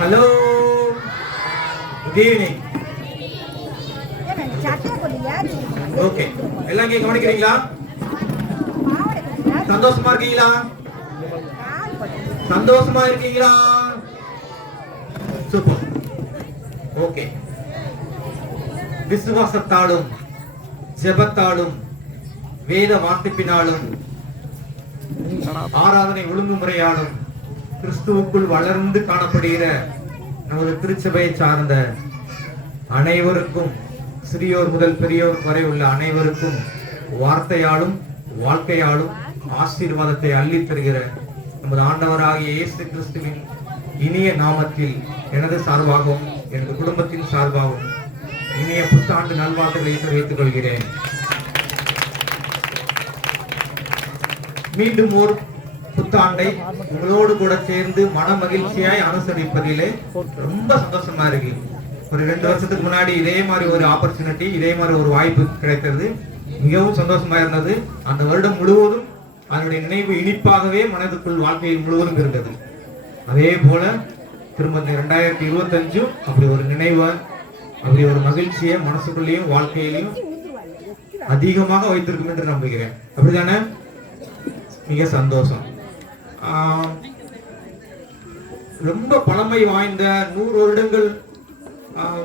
Hello, good evening. Okay, எல்லாம் இங்கே கவனிக்கிறீங்களா? சந்தோஷமா இருக்கீங்களா? சந்தோஷமா இருக்கீங்களா? சூப்பர். ஓகே. விசுவாசத்தாலும் ஜெபத்தாலும் வேத வாசிப்பினாலும் ஆராதனை ஒழுங்குமுறையாலும் கிறிஸ்துவுக்குள் வளர்ந்து காணப்படுகிற நமது திருச்சபையை சார்ந்த அனைவருக்கும், சிறியோர் முதல் பெரியோர் வரை உள்ள அனைவருக்கும் வார்த்தையாலும் வாழ்க்கையாலும் ஆசீர்வாதத்தை அள்ளி தருகிற நமது ஆண்டவராகிய இயேசு கிறிஸ்துவின் இனிய நாமத்தில் எனது சார்பாகவும் எனது குடும்பத்தின் சார்பாகவும் இனிய புத்தாண்டு நல்வாழ்த்துக்களை தெரிவித்துக் கொள்கிறேன். மீண்டும் ஒரு புத்தாண்டை உங்களோடு கூட சேர்ந்து மன மகிழ்ச்சியாய் அனுசரிப்பதிலே ரொம்ப சந்தோஷமா இருக்கு. ஒரு 2 வருஷத்துக்கு முன்னாடி இதே மாதிரி ஒரு ஆப்பர்ச்சுனிட்டி, இதே மாதிரி ஒரு வாய்ப்பு கிடைத்தது. மிகவும் சந்தோஷமா இருந்தது. அந்த வருடம் முழுவதும் அதனுடைய நினைவு இனிப்பாகவே மனதுக்குள் வாழ்க்கையில் முழுவதும் இருந்தது. அதே போல திரும்ப 2025 அப்படி ஒரு நினைவை, அப்படி ஒரு மகிழ்ச்சியை மனசுக்குள்ளேயும் வாழ்க்கையிலையும் அதிகமாக வைத்திருக்கும் என்று நம்புகிறேன். அப்படித்தானே? மிக சந்தோஷம். ரொம்ப பழமை வாய்ந்த 100 வருடங்கள்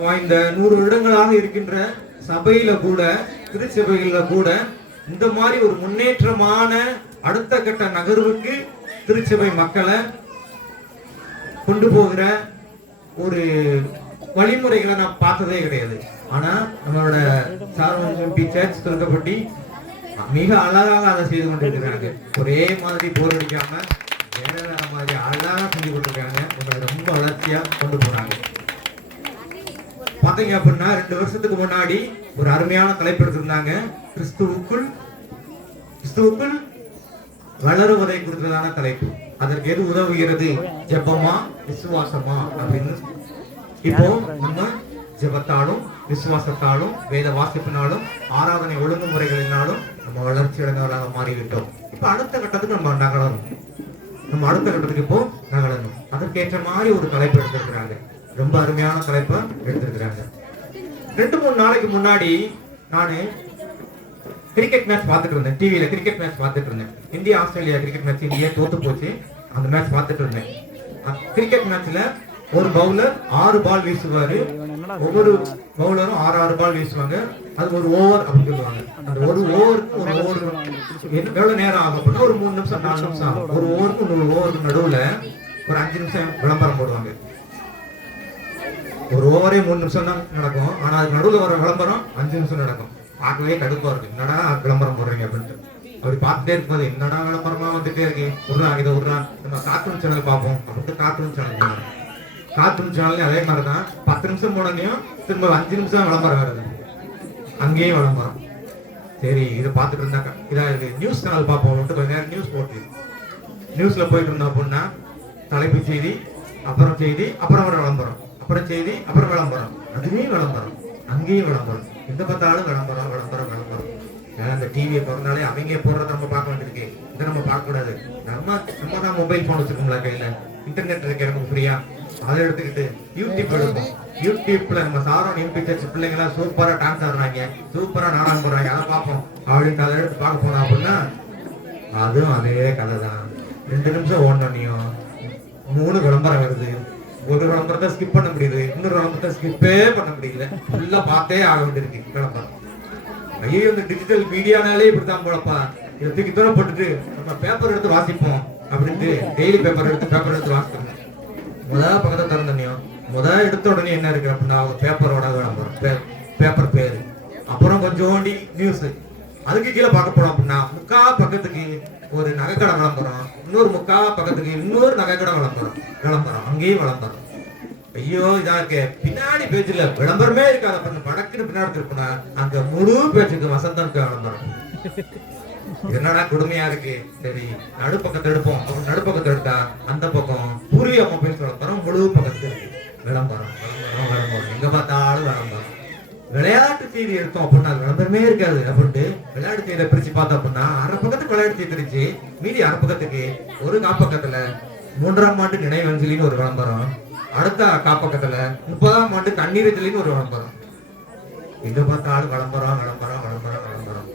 வாய்ந்த 100 வருடங்களாக இருக்கின்ற சபையில கூட, திருச்சபையில கூட இந்த மாதிரி ஒரு முன்னேற்றமான அடுத்த கட்ட நகர்வுக்கு திருச்சபை மக்களை கொண்டு போகிற ஒரு வழிமுறைகளை நான் பார்த்ததே கிடையாது. ஆனா நம்மளோட சார்வம்பி சர்ச் துறக்கப்பட்டி மிக அழகாக அதை செய்து கொண்டிருக்கிறாங்க. ஒரே மாதிரி போர் அடிக்காம வேற வேற மாதிரி அழகாக செஞ்சு கொண்டிருக்காங்க. ரொம்ப வளர்ச்சியா கொண்டு போறாங்க. பாத்தீங்க அப்படின்னா 2 வருஷத்துக்கு முன்னாடி ஒரு அருமையான தலைப்பு எடுத்திருந்தாங்க. கிறிஸ்துவுக்குள் வளருவதை குறித்ததான தலைப்பு. அதற்கு எது உதவுகிறது? ஜெபமா விசுவாசமா அப்படின்னு. இப்போ நம்ம ஜெபத்தாலும் விசுவாசத்தாலும் வேத வாசிப்பினாலும் ஆராதனை ஒழுங்குமுறைகளினாலும் நம்ம வளர்ச்சி அடைந்தவர்களாக மாறிவிட்டோம். இப்ப அடுத்த கட்டத்துக்கு நம்ம நகரணும். அடுத்த கட்டத்துக்கு இப்போ நகரணும். அதற்கேற்ற மாதிரி ஒரு தலைப்பு எடுத்திருக்கிறாங்க. ரொம்ப அருமையான தலைப்பை எடுத்திருக்கிறாங்க. 2-3 நாளைக்கு முன்னாடி நானு கிரிக்கெட் மேட்ச் பார்த்துட்டு இருந்தேன். டிவியில கிரிக்கெட் மேட்ச் பார்த்துட்டு இருந்தேன். India Australia cricket match. India தோத்து போச்சு. அந்த மேட்ச் பார்த்துட்டு இருந்தேன். கிரிக்கெட் மேட்ச்ல ஒரு பவுலர் 6 பால் வீசுவாரு. ஒவ்வொரு பவுலரும் 6 பால் வீசுவாங்க. அது ஒரு ஓவர் அப்படின்னு சொல்லுவாங்க. அந்த ஒரு ஓவருக்கு எவ்வளவு நேரம் ஆகும் அப்படின்னா ஒரு 3 நிமிஷம் 4 நிமிஷம் ஆகும். ஒரு ஓவருக்கு 100 ஓவருக்கு நடுவுல ஒரு 5 நிமிஷம் விளம்பரம் போடுவாங்க. ஒரு ஓவரே 3 நிமிஷம் தான் நடக்கும். ஆனா அதுக்கு நடுவில் வர விளம்பரம் 5 நிமிஷம் நடக்கும். பார்க்கவே கடுப்பா இருக்கு. என்னடா விளம்பரம் போடுறீங்க அப்படின்ட்டு அப்படி பார்த்துட்டே இருக்கும்போது என்னடா விளம்பரமா வந்துட்டே இருக்கு, இதை விடுறான், நம்ம கார்ட்டூன் சேனல் பார்ப்போம் அப்படின்ட்டு கார்ட்டூன் சேனல். கார்ட்டூன் சேனல் அதே மாதிரிதான் 10 நிமிஷம் போனதையும் திரும்ப 5 நிமிஷம் விளம்பரம் வருது. அங்கேயும் விளம்பரம். சரி, இதை பார்த்துட்டு இருந்தாக்கா இதா இருக்கு, நியூஸ் சேனல் பார்ப்போம் அப்படின்ட்டு கொஞ்ச நேரம் நியூஸ் போட்டு நியூஸ்ல போயிட்டு இருந்தோம் அப்படின்னா தலைப்பு செய்தி, அப்புறம் செய்தி, அப்புறம் ஒரு விளம்பரம், அப்புறம் செய்தி, அப்புறம் விளம்பரம், அதுலேயும் விளம்பரம், அங்கேயும் விளம்பரம். எந்த பார்த்தாலும் விளம்பரம் விளம்பரம் விளம்பரம். அந்த டிவியை திறந்தாலே அவங்க போடுறத நம்ம பார்க்க வேண்டியிருக்கு. இதை நம்ம பார்க்க கூடாது. நம்ம தான் மொபைல் போன் வச்சிருக்கோம்ல கையில, இன்டர்நெட் இருக்க நமக்கு ஃப்ரீயா, அதை எடுத்துக்கிட்டு யூடியூப் எடுப்போம். யூடியூப்ல நம்ம சாரோன் எம்பி சர்ச் பிள்ளைங்களா சூப்பரா டான்ஸ் ஆடுறாங்க, சூப்பரா நாடகம் போடுறாங்க, அதை பார்ப்போம் அப்படின்னு அதை எடுத்து பார்க்க போனோம் அப்படின்னா அதுவும் அதே கதை தான். 2 நிமிஷம் ஓடனையும் 3 விளம்பரம் வருது. ஒரு விளம்பரத்தை ஸ்கிப் பண்ண முடியுது, இன்னொரு விளம்பரத்தை ஸ்கிப்பே பண்ண முடியல. ஃபுல்லா பார்த்தே ஆக வேண்டியிருக்கு விளம்பரம். ஐயோ, இந்த டிஜிட்டல் மீடியானாலே இப்படித்தான் போலப்பா, இதை தூக்கி தூரம் போட்டுட்டு நம்ம பேப்பர் எடுத்து வாசிப்போம் அப்படின்ட்டு டெய்லி பேப்பர் எடுத்து வாசிப்போம். பக்கத்தை திறந்தனையும் எடுத்த உடனே என்ன இருக்கு அப்படின்னா அவங்க பேப்பரோட விளம்பரம், பேப்பர் பேரு, அப்புறம் கொஞ்சோண்டி நியூஸ், அதுக்கு கீழே பார்க்க போனோம் அப்படின்னா 3/4 பக்கத்துக்கு ஒரு நகைக்கடை விளம்பரம், இன்னொரு 3/4 பக்கத்துக்கு இன்னொரு நகைக்கடை விளம்பரம், அங்கேயும் விளம்பரம். ஐயோ, இதா இருக்கு. பின்னாடி பேஜ்ல விளம்பரமே இருக்காது. அப்ப படக்குன்னு பின்னாடி இருக்குன்னா அங்க முழு பேஜுக்கு வசந்தம் விளம்பரம். என்னடா கொடுமையா இருக்கு. சரி, நடுப்பக்கத்தை எடுப்போம். நடுப்பக்கத்தை எடுத்தா அந்த பக்கம் பூர்வீக மொபைல் விளம்பரம், முழு பக்கத்துக்கு விளம்பரம். எங்க பார்த்தாலும் விளம்பரம். விளையாட்டு செய்தி எடுத்தோம் அப்படின்னா விளம்பரமே இருக்காது அப்படின்ட்டு விளையாட்டு செய்தியை பிரிச்சு பார்த்தோம் அப்படின்னா அரை பக்கத்துக்கு விளையாட்டு செய்தி இருந்துச்சு, மீதி அரை பக்கத்துக்கு ஒரு காப்பக்கத்துல 3ஆம் ஆண்டு நினைவஞ்சலின்னு ஒரு விளம்பரம், அடுத்த காப்பக்கத்துல 30ஆம் ஆண்டு கண்ணீரஞ்சலின்னு ஒரு விளம்பரம். எங்க பார்த்தாலும் விளம்பரம் விளம்பரம் விளம்பரம் விளம்பரம்.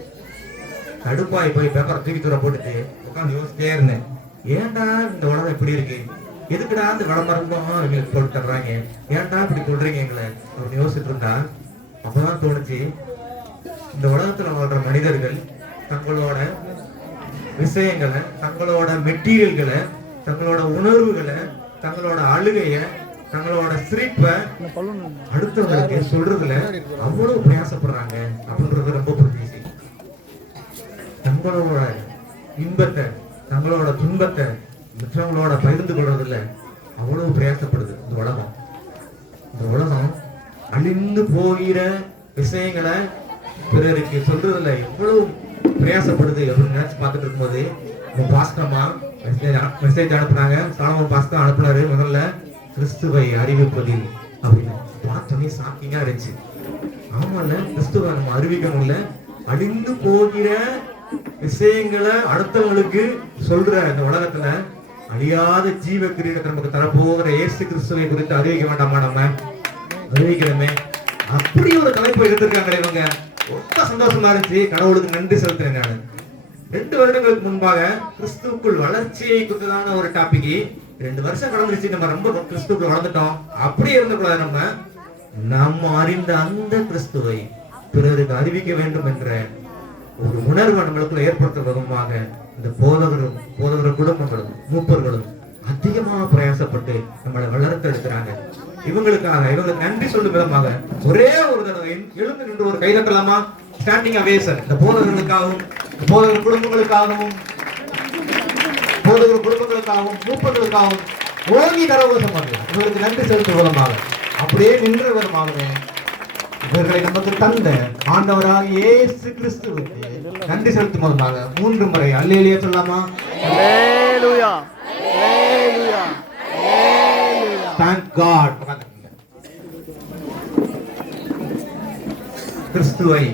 கடுப்பாய் போய் பேப்பரை தூக்கி தூர போட்டுட்டு உட்காந்து யோசிச்சே இருந்தேன், ஏன்டா இந்த உலகம் இப்படி இருக்கு, எதுக்குடா இந்த விளம்பரம் எங்களுக்கு போட்டு தர்றாங்க, ஏன்டா இப்படி சொல்றீங்க எங்களை அப்படின்னு யோசிச்சுட்டு இருந்தா அப்பதான் தோணுச்சு, இந்த உலகத்துல வாழ்ற மனிதர்கள் தங்களோட விஷயங்களை, தங்களோட மெட்டீரியல்களை, தங்களோட உணர்வுகளை, தங்களோட அழுகைய, தங்களோட சிரிப்பை அடுத்தவங்களுக்கு சொல்றதுல அவ்வளவு பிரயாசப்படுறாங்க அப்படின்றது ரொம்ப புரிஞ்சிச்சு. தங்களோட இன்பத்தை, தங்களோட துன்பத்தை மற்றவங்களோட பகிர்ந்து கொள்றதுல அவ்வளவு பிரயாசப்படுது இந்த உலகம். இந்த உலகம் அழிந்து போகிற விஷயங்களை பிறருக்கு சொல்றதுல எவ்வளவு பிரயாசப்படுது அப்படின்னு நினைச்சு பார்த்துட்டு இருக்கும்போது பாஸ்கமா மெசேஜ் அனுப்புனாங்க. சாலமோன் பாஸ்கர் அனுப்புனாரு, முதல்ல கிறிஸ்துவை அறிவிப்பதில் அப்படின்னு. பார்த்தோன்னே ஷாக்கிங்கா இருந்துச்சு. ஆமால, கிறிஸ்துவை நம்ம அறிவிக்கணும்ல, அழிந்து போகிற விஷயங்களை அடுத்தவங்களுக்கு சொல்ற இந்த உலகத்துல அழியாத ஜீவ கிரீடத்தை நமக்கு தரப்போகிற இயேசு கிறிஸ்துவை குறித்து அறிவிக்க வேண்டாமா? நம்ம அறிவிக்கிறோமே. அப்படி ஒரு தலைப்பு எடுத்திருக்காங்களே இவங்க, ரொம்ப சந்தோஷமா இருந்துச்சு. கடவுளுக்கு நன்றி செலுத்துறேன். நான் 2 வருடங்களுக்கு முன்பாக கிறிஸ்துவுக்குள் வளர்ச்சியை குறித்ததான ஒரு டாபிக். 2 வருஷம் கடந்துருச்சு, நம்ம ரொம்ப கிறிஸ்துவுக்குள் வளர்ந்துட்டோம். அப்படி இருந்தக்கூடாது. நம்ம அறிந்த அந்த கிறிஸ்துவை பிறருக்கு அறிவிக்க வேண்டும் என்ற ஒரு உணர்வை நம்மளுக்குள்ள ஏற்படுத்தும் விதமாக இந்த போதகரும் குடும்பங்களும் மூப்பர்களும் அதிகமாக பிரயாசப்பட்டு நம்மளை வளர்த்து எடுக்கிறாங்க. இவங்களுக்கு நன்றி சொல்லும் விதமாக ஒரே ஒரு தடவை எழுந்து நின்று ஒரு கைதட்டலாமா? ஸ்டாண்டிங் அவேசன் இந்த போதகர்களுக்காகவும், போதகர் குடும்பங்களுக்காகவும், மூப்பர்களுக்காகவும் ஓங்கி கரகோஷம் பண்ணுங்க. இவங்களுக்கு நன்றி செலுத்தும் விதமாக அப்படியே நின்ற விதமாகவே இவர்களை நமக்கு தந்த ஆண்டவராக இயேசு கிறிஸ்துவுக்கு நன்றி செலுத்தும் விதமாக 3 முறை அல்லேலூயா சொல்லலாமா? அல்லேலூயா, அல்லேலூயா, அல்லேலூயா. Thank God. கிறிஸ்துவை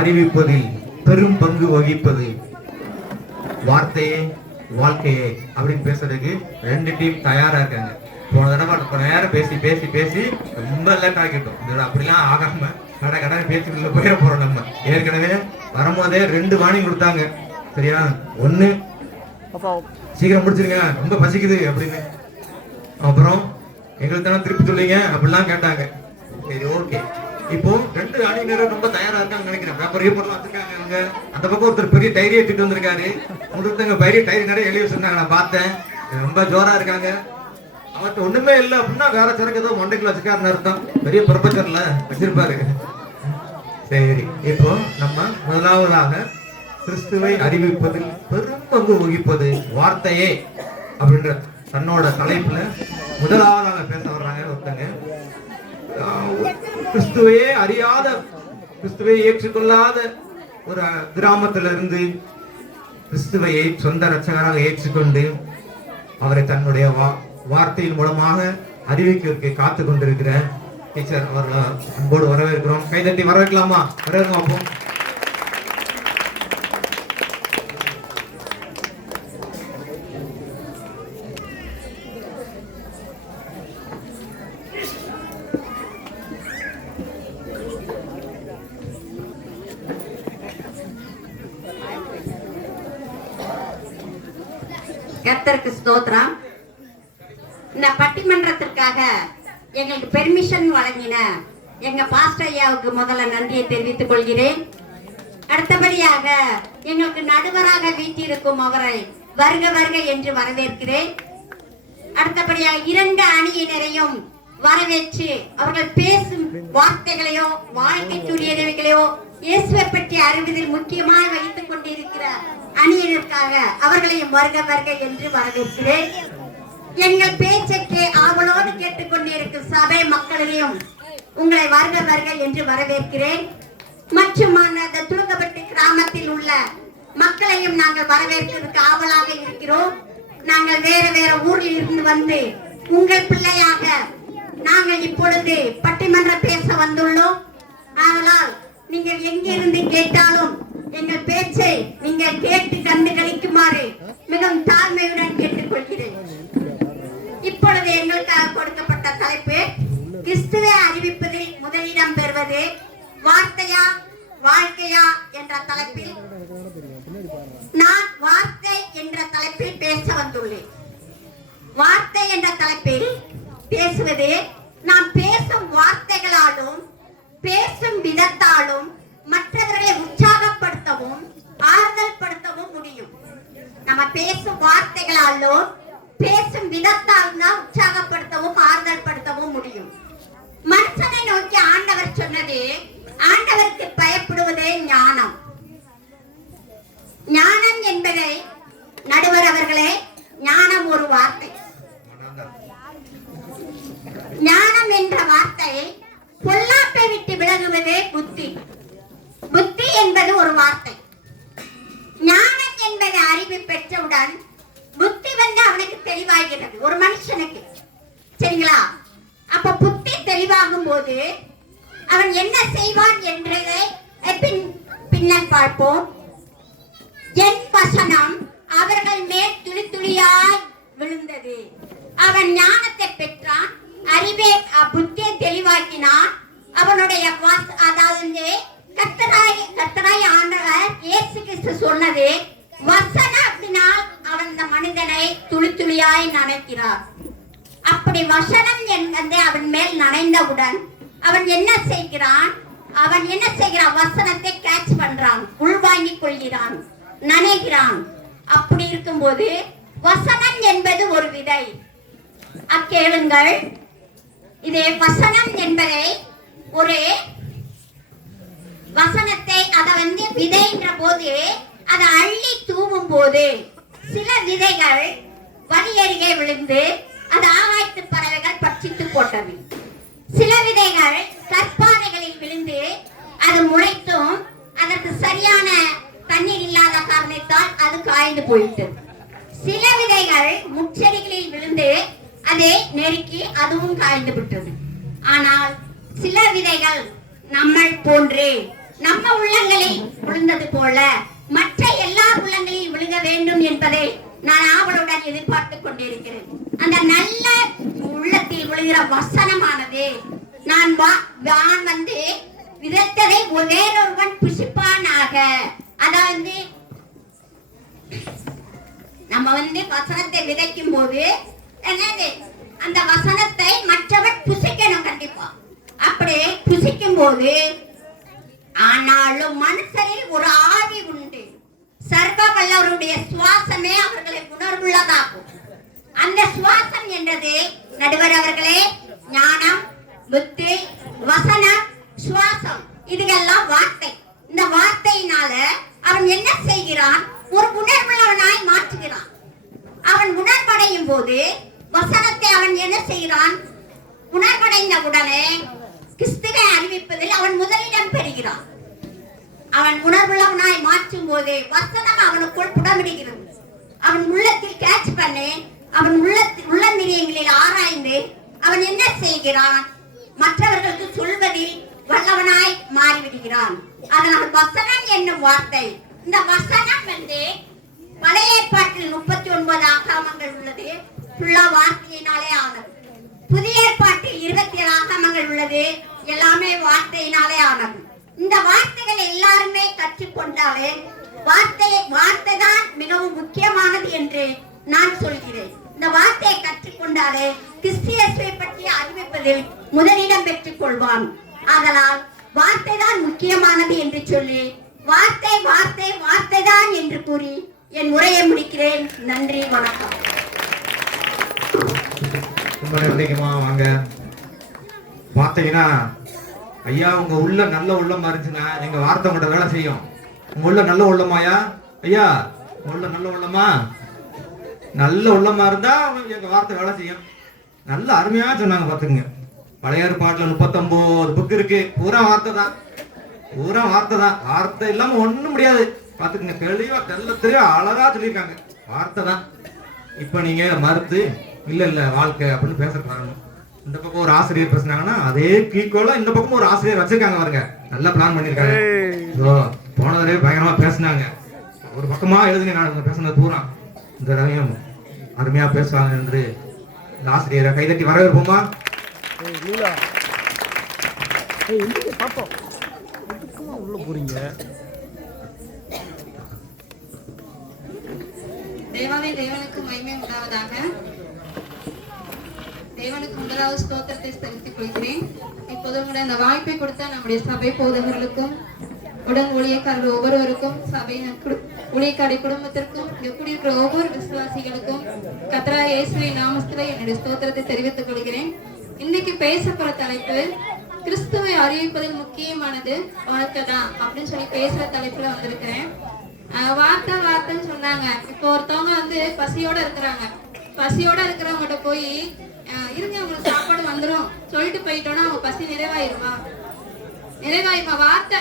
அறிவிப்பதில் பெரும் பங்கு வகிப்பது வார்த்தையே வாழ்க்கையே அப்படின்னு பேசுறதுக்கு 2 டீம் தயாரா இருக்காங்க. போன தடவை கொஞ்ச நேரம் பேசி பேசி பேசி ரொம்ப லேட் ஆகிட்டோம். இதோட அப்படிலாம் ஆகாம கடை பேசிட்டு போயிட போறோம். நம்ம ஏற்கனவே வரும்போதே 2 வார்னிங் கொடுத்தாங்க. சரியா? 1 சீக்கிரம் முடிச்சிருங்க, ரொம்ப பசிக்குது அப்படின்னு. அப்புறம் எங்களுக்கு தானே திருப்பி சொல்லிங்க அப்படிலாம் கேட்டாங்க. சரி, ஓகே. இப்போ 2 அணியினரும் ரொம்ப தயாரா இருக்காங்க நினைக்கிறேன். பேப்பர் பேப்பர்லாம் வச்சிருக்காங்க. அங்க அந்த பக்கம் ஒருத்தர் பெரிய டைரி எடுத்துட்டு வந்திருக்காரு. ஒருத்தங்க பெரிய டைரி நிறைய எழுதி வச்சிருந்தாங்க. நான் பார்த்தேன், ரொம்ப ஜோரா இருக்காங்க. அவர்கிட்ட ஒண்ணுமே இல்லை அப்படின்னா வேற சரக்கு ஏதோ மண்டைக்குள்ள வச்சுக்காருன்னு அர்த்தம். பெரிய ப்ரொஃபசர்ல வச்சிருப்பாரு. சரி, இப்போ நம்ம முதலாவதாக கிறிஸ்துவை அறிவிப்பதில் பெரும் பங்கு வகிப்பது வார்த்தையே அப்படின்ற தன்னோட தலைப்புல முதலாவதாக பேச வர்றாங்க ஒருத்தங்க. கிறிஸ்துவையே அறியாத, கிறிஸ்துவை ஏற்றுக்கொள்ளாத ஒரு கிராமத்துல இருந்து கிறிஸ்துவை சொந்த ரட்சகராக ஏற்றுக்கொண்டு அவரை தன்னுடைய வார்த்தையின் மூலமாக அறிவிக்க காத்து கொண்டிருக்கிற டீச்சர் அவர்கள் அன்போடு வரவேற்கிறோம். கைதட்டி வரவேற்கலாமா? வரவேற்கும். அப்போ கர்த்தருக்கு ஸ்தோத்திரம். இந்த பட்டிமன்றத்திற்காக எங்களுக்கு பெர்மிஷன் வழங்கின எங்க பாஸ்டர் ஐயாவுக்கு முதல்ல நன்றியை தெரிவித்துக் கொள்கிறேன். அடுத்தபடியாக எங்களுக்கு நடுவராக வீட்டிருக்கும் அவரை வருக வருக என்று வரவேற்கிறேன். அடுத்தபடியாக 2 அணியினரையும் வரவேற்று அவர்கள் பேசும் வார்த்தைகளையோ வாழ்க்கைக்குரியவைகளையோ இயேசுவை பற்றி அறிவதில் முக்கியமாக வைத்துக் கொண்டிருக்கிற அணியினருக்காக அவர்களையும் வருக வருக என்று வரவேற்கிறேன். எங்கள் பேச்சை ஆவலோடு கேட்டுக்கொண்டிருக்கும் சபை மக்களையும் உங்களை வருக வருக என்று வரவேற்கிறேன். மற்றும் அந்த துலுக்கப்பட்டு கிராமத்தில் உள்ள மக்களையும் நாங்கள் வரவேற்கிறதுக்கு ஆவலாக இருக்கிறோம். நாங்கள் வேற வேற ஊரில் இருந்து வந்து உங்கள் பிள்ளையாக நாங்கள் இப்பொழுது பட்டிமன்றம் பேச வந்துள்ளோம். அதனால் நீங்கள் எங்கிருந்து கேட்டாலும் எங்கள் பேச்சை நீங்கள் கேட்டு கண்டு கழிக்குமாறு மிகவும் தாழ்மையுடன் கேட்டுக்கொள்கிறேன். இப்பொழுது எங்களுக்காக கொடுக்கப்பட்ட தலைப்பு கிறிஸ்துவை அறிவிப்பதில் முதலிடம் பெறுவது வார்த்தையா வாழ்க்கையா என்ற தலைப்பில் நான் வார்த்தை என்ற தலைப்பில் பேச வந்துள்ளேன். வார்த்தை என்ற தலைப்பில் பேசுவது நாம் பேசும் வார்த்தைகளாலும் பேசும் விதத்தாலும் மற்றவர்களை உற்சாகப்படுத்தவும் ஆறுதல் படுத்தவும் முடியும். நம்ம பேசும் வார்த்தைகளாலும் பேசும் விதத்தால் தான் உற்சாகப்படுத்தவும் ஆறுதல் படுத்தவும் முடியும். மனுஷனை நோக்கி ஆண்டவர் சொன்னது, ஆண்டவருக்கு பயப்படுவதே ஞானம். ஞானம் என்பதை நடுவர் அவர்களே, ஞானம் ஒரு வார்த்தை. ஞானம் என்ற வார்த்தை பொல்லாப்பை விட்டு விலகுவதே புத்தி. புத்தி என்பது ஒரு வார்த்தை. ஞானம் என்பது அறிவு பெற்றவுடன் புத்தி வந்து அவனுக்கு தெளிவாகிறது, ஒரு மனுஷனுக்கு. சரிங்களா? அப்ப புத்தி தெளிவாகும் போது அவன் என்ன செய்வான் என்றதை பின்னர் பார்ப்போம். என் வசனம் அவர்கள் மேல் துளி துளியாய் விழுந்தது. அவன் ஞானத்தை பெற்றான், அறிவை புத்தியை தெளிவாக்கினான். அவனுடைய அதாவது கர்த்தராய் ஆண்டவர் இயேசு கிறிஸ்து சொன்னது வசனத்தினால் அவன் இந்த மனிதனை துளி துளியாய் நனைக்கிறார். அப்படி வசனம் என்பது அவன் மேல் நனைந்தவுடன் அவன் என்ன செய்கிறான்? வசனத்தை கேட்ச் பண்றான், உள்வாங்கிக் கொள்கிறான், நனைகிறான். அப்படி இருக்கும்போது வசனம் என்பது ஒரு விதை. கேளுங்கள், இதே வசனம் என்பதை ஒரு வசனத்தை அதை விதைன்ற போது அதை அள்ளி தூவும் போது சில விதைகள் வழி அருகே விழுந்து அது ஆகாயத்து பறவைகள் பட்சித்து போட்டது. சில விதைகள் கற்பாறைகளில் விழுந்து அது முளைத்தும் அதற்கு சரியான தண்ணீர் இல்லாத காரணத்தால் அது காய்ந்து போயிட்டது. சில விதைகள் முச்செடிகளில் விழுந்து அதை நெருக்கி அதுவும் காய்ந்து விட்டது. ஆனால் சில விதைகள் நம்மை போன்று நம்ம உள்ளங்களில் விழுந்தது போல மற்ற எல்லா உள்ளங்களில் விழுக வேண்டும் என்பதை நான் ஆவலுடன் எதிர்பார்த்துக் கொண்டிருக்கிறேன். அந்த நல்ல உள்ளத்தில் விழுகிற வசனமானது நான் விதைத்ததை வேறொருவன் புசிப்பானாக. அதாவது நம்ம வசனத்தை விதைக்கும் போது என்னது, அந்த வசனத்தை மற்றவன் புசிக்கணும் கண்டிப்பா. அப்படி புசிக்கும் போது ஆனாலும் மனுஷரில் ஒரு ஆவி உண்டு, சர்வ வல்லவருடைய சுவாசமே அவர்களை உணர்வுள்ளதாகும். அந்த சுவாசம் என்றது நடுவர் அவர்களே ஞானம், புத்தி, வசனம், சுவாசம், இதுகெல்லாம் வார்த்தை. இந்த வார்த்தையினால அவன் என்ன செய்கிறான்? ஒரு உணர்வுள்ளவனாய் மாற்றுகிறான். அவன் உணர்வடையும் போது வசனத்தை அவன் என்ன செய்கிறான்? உணர்வடைந்த உடனே கிறிஸ்துவை அறிவிப்பதில் அவன் முதலிடம் பெறுகிறான். அவன் உணர்வுள்ளவனாய் மாற்றும் போது வசனம் அவனுக்குள் புடமிடுகிறது. அவன் உள்ளத்தில் கேட்ச் பண்ணி அவன் உள்ளந்திரியங்களில் ஆராய்ந்து அவன் என்ன செய்கிறான்? மற்றவர்களுக்கு சொல்வதில் வல்லவனாய் மாறிவிடுகிறான். அதனால் வசனம் என்னும் வார்த்தை, இந்த வசனம் பழைய ஏற்பாட்டில் 39 ஆகமங்கள் உள்ளது, ஃபுல்லா வார்த்தையினாலே ஆனது. புதிய ஏற்பாட்டில் 27 ஆகமங்கள் உள்ளது, எல்லாமே வார்த்தையினாலே ஆனது. இந்த வார்த்தைகள் எல்லாருமே கற்றுக்கொண்டாலே வார்த்தை தான் மிகவும் முக்கியமானது என்று நான் சொல்கிறேன். இந்த வார்த்தையை கற்றுக்கொண்டாலே கிறிஸ்தியத்தை பற்றி அறிவிப்பதில் முதலிடம் பெற்றுக் கொள்வான். அதனால் வார்த்தை தான் முக்கியமானது என்று சொல்லி வார்த்தை வார்த்தை வார்த்தை தான் என்று கூறி என் உரையை முடிக்கிறேன். நன்றி, வணக்கம். வாங்க பாத்தீங்கன்னா ஐயா, உங்க உள்ள நல்ல உள்ளமா இருந்துச்சுன்னா எங்க வார்த்தை உங்கள்ட்ட வேலை செய்யும். உங்க உள்ள நல்ல உள்ளமாயா ஐயா? உங்க உள்ள நல்ல உள்ளமா? நல்ல உள்ளமா இருந்தா எங்க வார்த்தை வேலை செய்யும். நல்ல அருமையா சொன்னாங்க பாத்துங்க. பழைய ஏற்பாட்டுல 39 புக் இருக்கு, பூரா வார்த்தை தான், பூரா வார்த்தை தான். வார்த்தை இல்லாம ஒண்ணும் முடியாது. பாத்துக்குங்க, தெளிவா தெளிவா அழகா சொல்லியிருக்காங்க. வார்த்தை தான். இப்ப நீங்க மறுத்து இல்ல வாழ்க்கை அப்படின்னு பேச பாருங்க. இந்த பக்கம் ஒரு ஆசிரியர் பேசினாங்கன்னா அதே கீக்கோல இந்த பக்கம் ஒரு ஆசிரியர் வச்சிருக்காங்க பாருங்க. நல்லா பிளான் பண்ணிருக்காங்க. போன தடவை பயங்கரமா பேசினாங்க. ஒரு பக்கமா எழுதுங்க, நான் பேசுனது பூரா இந்த தடவையும் அருமையா பேசுவாங்க என்று இந்த ஆசிரியரை கைதட்டி வரவேற்போமா? உள்ள போறீங்க. தேவனுக்கு மகிமை உண்டாவதாக. தேவனுக்கு முதலாவது ஸ்தோத்திரத்தை செலுத்திக் கொள்கிறேன். இப்போது உங்களுடைய அந்த வாய்ப்பை கொடுத்த நம்முடைய சபை போதகர்களுக்கும் உடன் ஊழியக்காரர்கள் ஒவ்வொருவருக்கும் சபையின் ஊழியக்காரி குடும்பத்திற்கும் இங்கு கூடியிருக்கிற ஒவ்வொரு விசுவாசிகளுக்கும் கர்த்தராகிய இயேசுவின் நாமத்திலே என்னுடைய ஸ்தோத்திரத்தை தெரிவித்துக் கொள்கிறேன். இன்னைக்கு பேசப்போற தலைப்பு கிறிஸ்துவை அறிவிப்பதில் முக்கியமானது வாழ்க்கை தான் அப்படின்னு சொல்லி பேசுற தலைப்புல வந்திருக்கிறேன். வார்த்தைன்னு சொன்னாங்க. இப்போ ஒருத்தவங்க வந்து பசியோட இருக்கிறாங்க. பசியோட இருக்கிறவங்ககிட்ட போய் இருங்க உங்களுக்கு சாப்பாடு வந்துடும் சொல்லிட்டு போயிட்டோம்னா அவங்க பசி நிறைவாயிருமா? வார்த்தை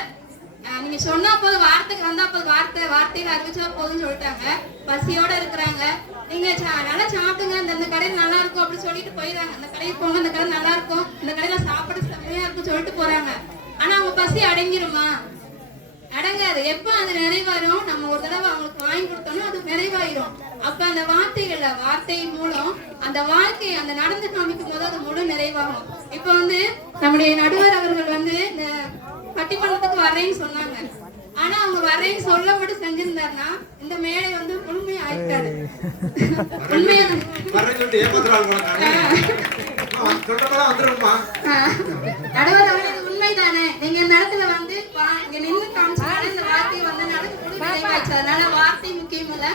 நீங்க சொன்னா போதும், வார்த்தைக்கு வந்தா போதும், வார்த்தையில அறிவிச்சா போதும்னு சொல்லிட்டாங்க. பசியோட இருக்கிறாங்க. நீங்க நல்லா சாப்பிடுங்க, இந்த கடையில் நல்லா இருக்கும் அப்படின்னு சொல்லிட்டு போயிடுறாங்க. அந்த கடைக்கு போங்க, இந்த கடை நல்லா இருக்கும், இந்த கடையில சாப்பாடு செம்மையா இருக்கும் சொல்லிட்டு போறாங்க. ஆனா அவங்க பசி அடங்கிருமா? அடங்காது. எப்ப அது நிறைவாயிரும்? நம்ம ஒரு தடவை அவங்களுக்கு வாங்கி கொடுத்தோம்னா அது நிறைவாயிரும். அப்ப அந்த வார்த்தையின் மூலம் அந்த வாழ்க்கையை அந்த நடந்து காமிக்கும் போது அது முழு நிறைவாகும். இப்ப வந்து நம்முடைய நடுவர் அவர்கள் வந்து இந்த பட்டிமன்றத்துக்கு வர்றேன்னு சொன்னாங்க. ஆனா அவங்க வர்றேன்னு சொல்ல மட்டும் செஞ்சிருந்தாருன்னா இந்த மேடை வந்து முழுமையா ஆயிட்டாரு. உண்மையா நடுவர் அவர்கள் இது உண்மைதானே? நீங்க இந்த இடத்துல வந்து இங்க நின்று காமிச்சாலும் இந்த வார்த்தையை வந்து அதனால வார்த்தை முக்கியம் இல்ல,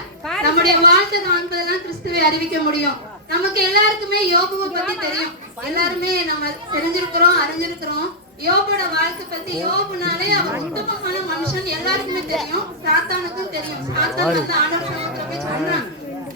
நம்முடைய வாழ்க்கை காண்பதெல்லாம் கிறிஸ்துவை அறிவிக்க முடியும். நமக்கு எல்லாருக்குமே யோபுவை பத்தி தெரியும். எல்லாருமே நம்ம தெரிஞ்சிருக்கிறோம், அறிஞ்சிருக்கிறோம். யோபோட வாழ்க்கை பத்தி. யோபுனாலே அவர் உத்தமமான மனுஷன் எல்லாருக்குமே தெரியும். சாத்தானுக்கும் தெரியும். சாத்தான் வந்து ஆண்டவர் போய் சொல்றான்,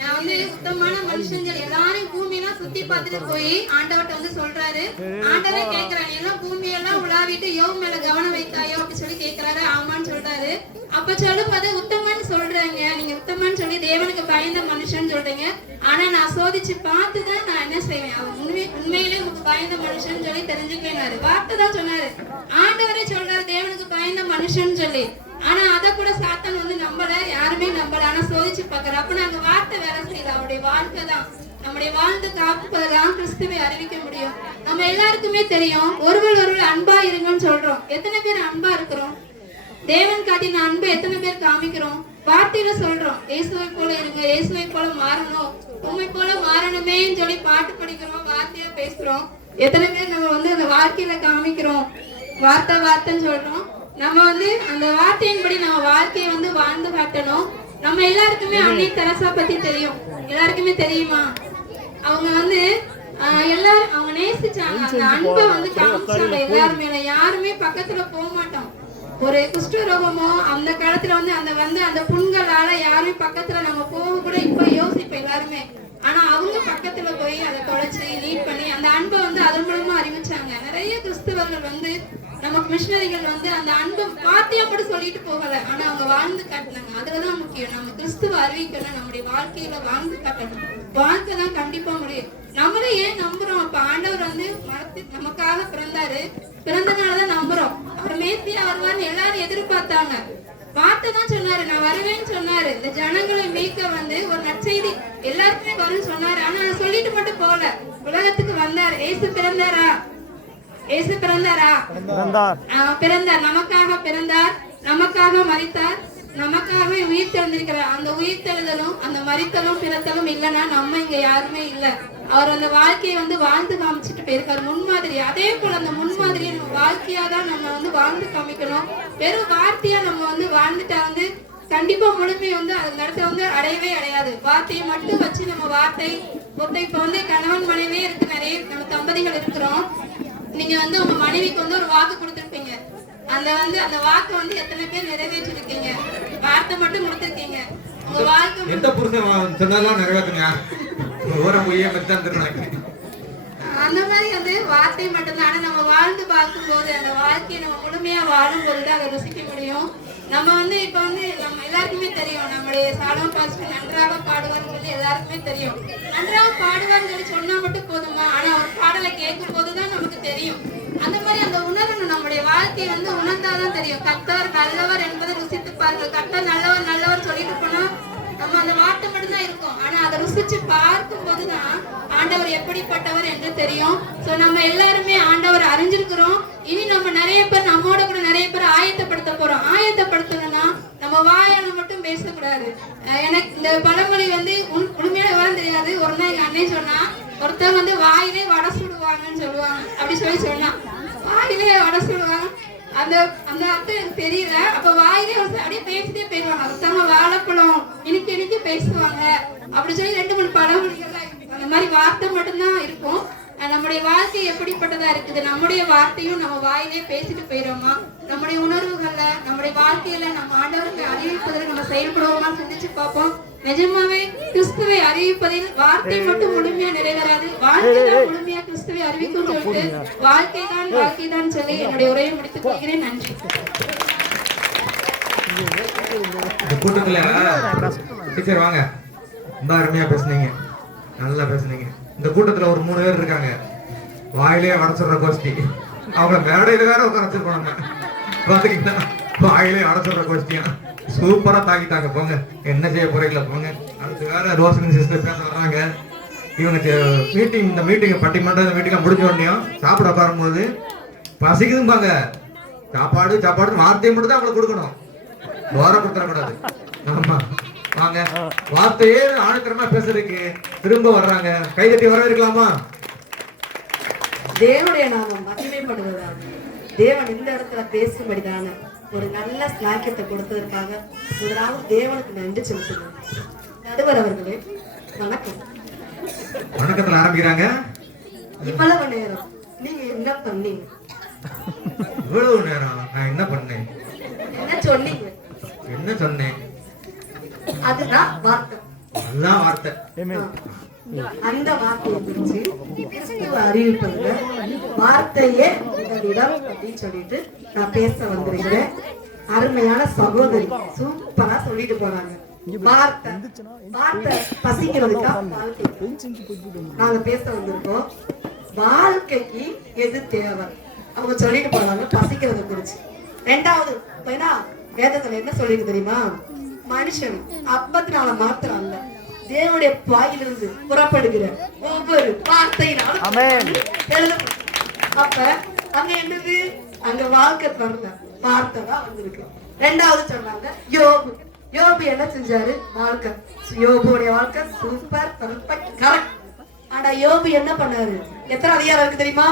நான் வந்து உத்தமமான மனுஷன் எல்லாரையும் பூமியெல்லாம் சுத்தி பார்த்துட்டு போய் ஆண்டவர்கிட்ட வந்து சொல்றாரு. ஆண்டவரே கேட்கிறாங்க, எல்லாம் பூமியெல்லாம் உலாவிட்டு யோபு மேல கவனம் வைத்தாயோ அப்படி சொல்லி கேட்கிறாரு. ஆமான்னு சொல்றாரு. அப்ப சொல்லும் போது உத்தமன்னு சொல்றாங்க, நீங்க உத்தமன்னு சொல்லி தேவனுக்கு பயந்த மனுஷன் சொல்றீங்க. ஆனா நான் சோதிச்சு பார்த்துதான் நான் என்ன செய்வேன், அவன் உண்மையிலே உங்களுக்கு பயந்த மனுஷன் சொல்லி தெரிஞ்சுக்கவேனாரு. வார்த்தை தான் சொன்னாரு. ஆண்டவரே சொல்றாரு தேவனுக்கு பயந்த மனுஷன் சொல்லி. ஆனா அத கூட சாத்தான் வந்து நம்பல, யாருமே நம்பல. ஆனா சோதிச்சு பாக்குற. அப்ப நாங்க வார்த்தை வேலை செய்யல. அவருடைய வாழ்க்கை தான் நம்முடைய வாழ்ந்து காப்பதான் கிறிஸ்துவை அறிவிக்க முடியும். நம்ம எல்லாருக்குமே தெரியும், ஒருவர் அன்பா இருங்கன்னு சொல்றோம். எத்தனை பேர் அன்பா இருக்கிறோம்? தேவன் காட்டின அன்பு எத்தனை பேர் காமிக்கிறோம்? வார்த்தையில சொல்றோம், இயேசுவை போல இருங்க, இயேசுவை போல மாறணும், உண்மை போல மாறணுமேன்னு சொல்லி பாட்டு படிக்கிறோம், வார்த்தையா பேசுறோம். எத்தனை பேர் நம்ம வந்து அந்த வாழ்க்கையில காமிக்கிறோம்? வார்த்தைன்னு சொல்றோம். நம்ம வந்து அந்த வார்த்தையின்படி நம்ம வாழ்க்கையை வந்து வாழ்ந்து காட்டணும். நம்ம எல்லாருக்குமே அன்னை தெரசா பத்தி தெரியும். எல்லாருக்குமே தெரியுமா? அவங்க வந்து எல்லாரும் அவங்க நேசிச்சாங்க. அந்த அன்பை வந்து காமிச்சாங்க எல்லாருமே. யாருமே பக்கத்துல போக மாட்டோம். ஒரு குஷ்டரோகமோ அந்த காலத்துல வந்து அந்த புண்களால யாருமே பக்கத்துல நம்ம போக கூட இப்ப யோசிப்போம் எல்லாருமே. ஆனா அவங்க பக்கத்துல போய் அதை தொலைச்சு லீட் பண்ணி அந்த அன்பை வந்து அதன் மூலமா அறிவிச்சாங்க. நிறைய கிறிஸ்தவர்கள் வந்து நமக்கு மிஷனரிகள் வந்து அந்த அன்பு வார்த்தையா கூட சொல்லிட்டு போகல, ஆனா அவங்க வாழ்ந்து காட்டினாங்க. அதுலதான் முக்கியம். நம்ம கிறிஸ்துவ அறிவிக்கணும், நம்முடைய வாழ்க்கையில வாழ்ந்து காட்டணும். வாழ்க்கை தான் கண்டிப்பா முடியும். நம்மளே ஏன் நம்புறோம்? அப்ப ஆண்டவர் வந்து நமக்காக பிறந்தாரு, பிறந்தனாலதான் நம்புறோம். அவர் மேசியா வருவார்னு எல்லாரும் எதிர்பார்த்தாங்க. வார்த்தை தான் சொன்னாரு, நான் வருவேன்னு சொன்னாரு. இந்த ஜனங்களை மீட்க வந்து ஒரு நற்செய்தி எல்லாருக்குமே வரும்னு சொன்னாரு. ஆனா சொல்லிட்டு மட்டும் போல, உலகத்துக்கு வந்தார். இயேசு பிறந்தாரா? இயேசு பிறந்தாரா? பிறந்தார். நமக்காக பிறந்தார், நமக்காக மரித்தார், நமக்காக உயிர் தெழுந்திருக்கிறார். அந்த உயிர் தெழுதலும் அந்த மரித்தலும் பிறத்தலும் இல்லைன்னா நம்ம இங்க யாருமே இல்ல. அவர் அந்த வாழ்க்கையை வந்து வாழ்ந்து காமிச்சிட்டு போயிருக்காரு, முன்மாதிரி. அதே போல அந்த முன்மாதிரியை நம்ம வாழ்க்கையா தான் நம்ம வந்து வாழ்ந்து காமிக்கணும். வெறும் வார்த்தையா நம்ம வந்து வாழ்ந்துட்டா வந்து கண்டிப்பா முழுமை வந்து அந்த இடத்துல வந்து அடையவே அடையாது. வார்த்தையை மட்டும் வச்சு நம்ம வார்த்தை இப்ப வந்து கணவன் மனைவியே இருக்கு, நிறைய நம்ம தம்பதிகள் இருக்கிறோம். நீங்க வந்து உங்க மனைவிக்கு வந்து ஒரு வாக்கு கொடுத்துருப்பீங்க. அந்த வாக்கு வந்து எத்தனை பேர் நிறைவேற்றிருக்கீங்க? வார்த்தை மட்டும் கொடுத்துருக்கீங்க. உங்க வாழ்க்கை எந்த புருஷன் சொன்னதெல்லாம் நிறைவேற்றுங்க. அந்த மாதிரி வந்து வார்த்தை மட்டும்தான். ஆனா நம்ம வாழ்ந்து பார்க்கும் போது அந்த வாழ்க்கையை நம்ம முழுமையா வாழும் போதுதான் அதை ருசிக்க முடியும். நம்ம வந்து இப்ப வந்து நம்ம எல்லாருக்குமே தெரியும், நம்முடைய சாலமன் பாஸ்டர் நன்றாக பாடுவார்னு சொல்லி எல்லாருக்குமே தெரியும். நன்றாக பாடுவார்னு சொல்லி சொன்னா மட்டும் போதுமா? ஆனா ஒரு பாடலை கேட்கும் போதுதான் நமக்கு தெரியும் அந்த மாதிரி அந்த உணரணும். நம்முடைய வாழ்க்கையை வந்து உணர்ந்தாதான் தெரியும். கர்த்தர் நல்லவர் என்பதை ருசித்து பாருங்கள். கர்த்தர் நல்லவர் நல்லவர் சொல்லிட்டு போனா நம்ம அந்த வார்த்தை மட்டும்தான் இருக்கும். ஆனா அதை ருசிச்சு பார்க்கும் போதுதான் ஆண்டவர் எப்படிப்பட்டவர் என்று தெரியும். சோ நம்ம எல்லாருமே ஆண்டவர் அறிஞ்சிருக்கிறோம். இனி நம்ம நிறைய பேர் நம்மோட கூட நிறைய பேர் ஆயத்தப்படுத்த போறோம். ஆயத்தப்படுத்தணும்னா நம்ம வாயால மட்டும் பேசக்கூடாது. எனக்கு இந்த பழமொழி வந்து உண்மையில விவரம் தெரியாது. ஒரு நாள் எங்க அண்ணன் சொன்னா, ஒருத்தர் வந்து வாயிலே வடை சுடுவாங்கன்னு சொல்லுவாங்க. அப்படி சொன்னா வாயிலே வடை சுடுவாங்க. அந்த அந்த அர்த்தம் எனக்கு தெரியல. அப்ப வாயிலே அப்படியே பேசிட்டே போயிடுவாங்க. ஒருத்தவங்க வாழைப்பழம் இனிக்க பேசுவாங்க. அப்படி சொல்லி 2-3 பழமொழிகள்லாம் இருக்கு. அந்த மாதிரி வார்த்தை மட்டும்தான் இருக்கும். நம்முடைய வாழ்க்கை எப்படிப்பட்டதா இருக்குது? நம்முடைய வார்த்தையும் நம்ம வாயிலே பேசிட்டு போயிடுவோமா? நம்முடைய உணர்வுகள்ல நம்முடைய வாழ்க்கையில நம்ம ஆண்டவருக்கு அறிவிப்பதில் நம்ம செயல்படுவோமா? சிந்திச்சு பார்ப்போம். நிஜமாவே கிறிஸ்துவை அறிவிப்பதில் வார்த்தை மட்டும் முழுமையா நிறைவேறாது. வாழ்க்கை தான் முழுமையா கிறிஸ்துவை அறிவிக்கும் சொல்லிட்டு வாழ்க்கை தான் சொல்லி என்னுடைய உரையை முடித்துக் கொள்கிறேன். நன்றி. இந்த கூட்டத்துல டீச்சர் வாங்க, ரொம்ப அருமையா பேசுனீங்க, நல்லா பேசுனீங்க. இந்த கூட்டத்துல ஒரு 3 பேர் இருக்காங்க, வாயிலே அடைச்சிடுற கோஷ்டி. அவங்கள மேடையில வேற உட்கார வச்சிருக்கோம். பாத்தீங்கன்னா வாயிலே அடைச்சிடுற கோஷ்டியா சூப்பரா தாக்கிட்டாங்க. போங்க, என்ன செய்ய போறீங்களா போங்க. அடுத்து வேற ரோஷன் சிஸ்டர் பேச வர்றாங்க. இவங்க இந்த மீட்டிங் பட்டிமன்ற மீட்டிங் முடிஞ்ச உடனே சாப்பிட உட்காரும்போது பசிக்குதும்பாங்க. சாப்பாடு வார்த்தையை மட்டும் தான் அவங்களுக்கு கொடுக்கணும், தோர கொடுத்துடக்கூடாது. ஆமா வாங்க, வார்த்தையே ஆணித்தரமா பேசுறதுக்கு திரும்ப வர்றாங்க. கைதட்டி வரவேற்கலாமா? தேவனுடைய நாமம் மகிமைப்படுவதாக. தேவன் இந்த இடத்துல பேசும்படிதான ஒரு நல்ல ஸ்லாக்கியத்தை கொடுத்ததற்காக முதலாவது தேவனுக்கு நன்றி செலுத்துகிறேன். நடுவர் அவர்களே வணக்கம். வணக்கத்துல ஆரம்பிக்கிறாங்க. இவ்வளவு நேரம் நீங்க என்ன பண்ணீங்க? இவ்வளவு நேரம் நான் என்ன பண்ணேன்? என்ன சொன்னீங்க? என்ன சொன்னேன்? அதுதான் வார்த்தை. நல்லா வார்த்தை. அந்த வார்த்தையை குறிச்சு கிறிஸ்துவ அறிவிப்பதுல வார்த்தையே உங்களிடம் அப்படின்னு சொல்லிட்டு நான் பேச வந்திருக்கிறேன். அருமையான சகோதரி சூப்பரா சொல்லிட்டு போறாங்க. வார்த்தை பசிக்கிறதுக்கா வாழ்க்கை நாங்க பேச வந்திருக்கோம். வாழ்க்கைக்கு எது தேவை அவங்க சொல்லிட்டு போறாங்க பசிக்கிறத குறிச்சு. 2வது வேதத்துல என்ன சொல்லிருக்கு தெரியுமா? மனுஷன் அப்பத்தினால மாத்திரம் அல்ல, தேவனுடைய வாயிலிருந்து புறப்படுகிற ஒவ்வொரு வார்த்தையினாலும். அப்ப அங்க என்னது? அங்க வாழ்க்கை வரல, வார்த்தை தான் வந்திருக்கு. 2வது சொன்னாங்க யோபு என்ன செஞ்சாரு? வாழ்க்கை, யோபுடைய வாழ்க்கை சூப்பர் பெர்ஃபெக்ட் கரெக்ட். ஆனா யோபு என்ன பண்ணாரு? எத்தனை அதிகாரம் இருக்கு தெரியுமா?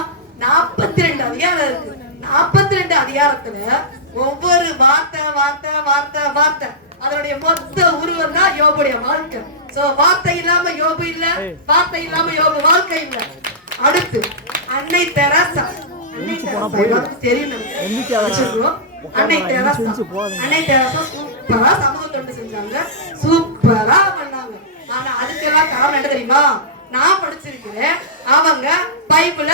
42 அதிகாரம் இருக்கு. 42 அதிகாரத்துல ஒவ்வொரு வார்த்தை அதனுடைய மொத்த உருவம் தான் யோபுடைய வாழ்க்கை. சோ வார்த்தை இல்லாம யோபு இல்ல, வார்த்தை இல்லாம யோபு வாழ்க்கை இல்ல. அடுத்து அன்னை தெரசா தெரியும். அன்னை தெரசா சூப்பரா சமூக தொண்டு செஞ்சாங்க, சூப்பரா பண்ணாங்க. ஆனா அதுக்கெல்லாம் காரணம் என்ன தெரியுமா? நான் படிச்சிருக்கிறேன். அவங்க பைபிள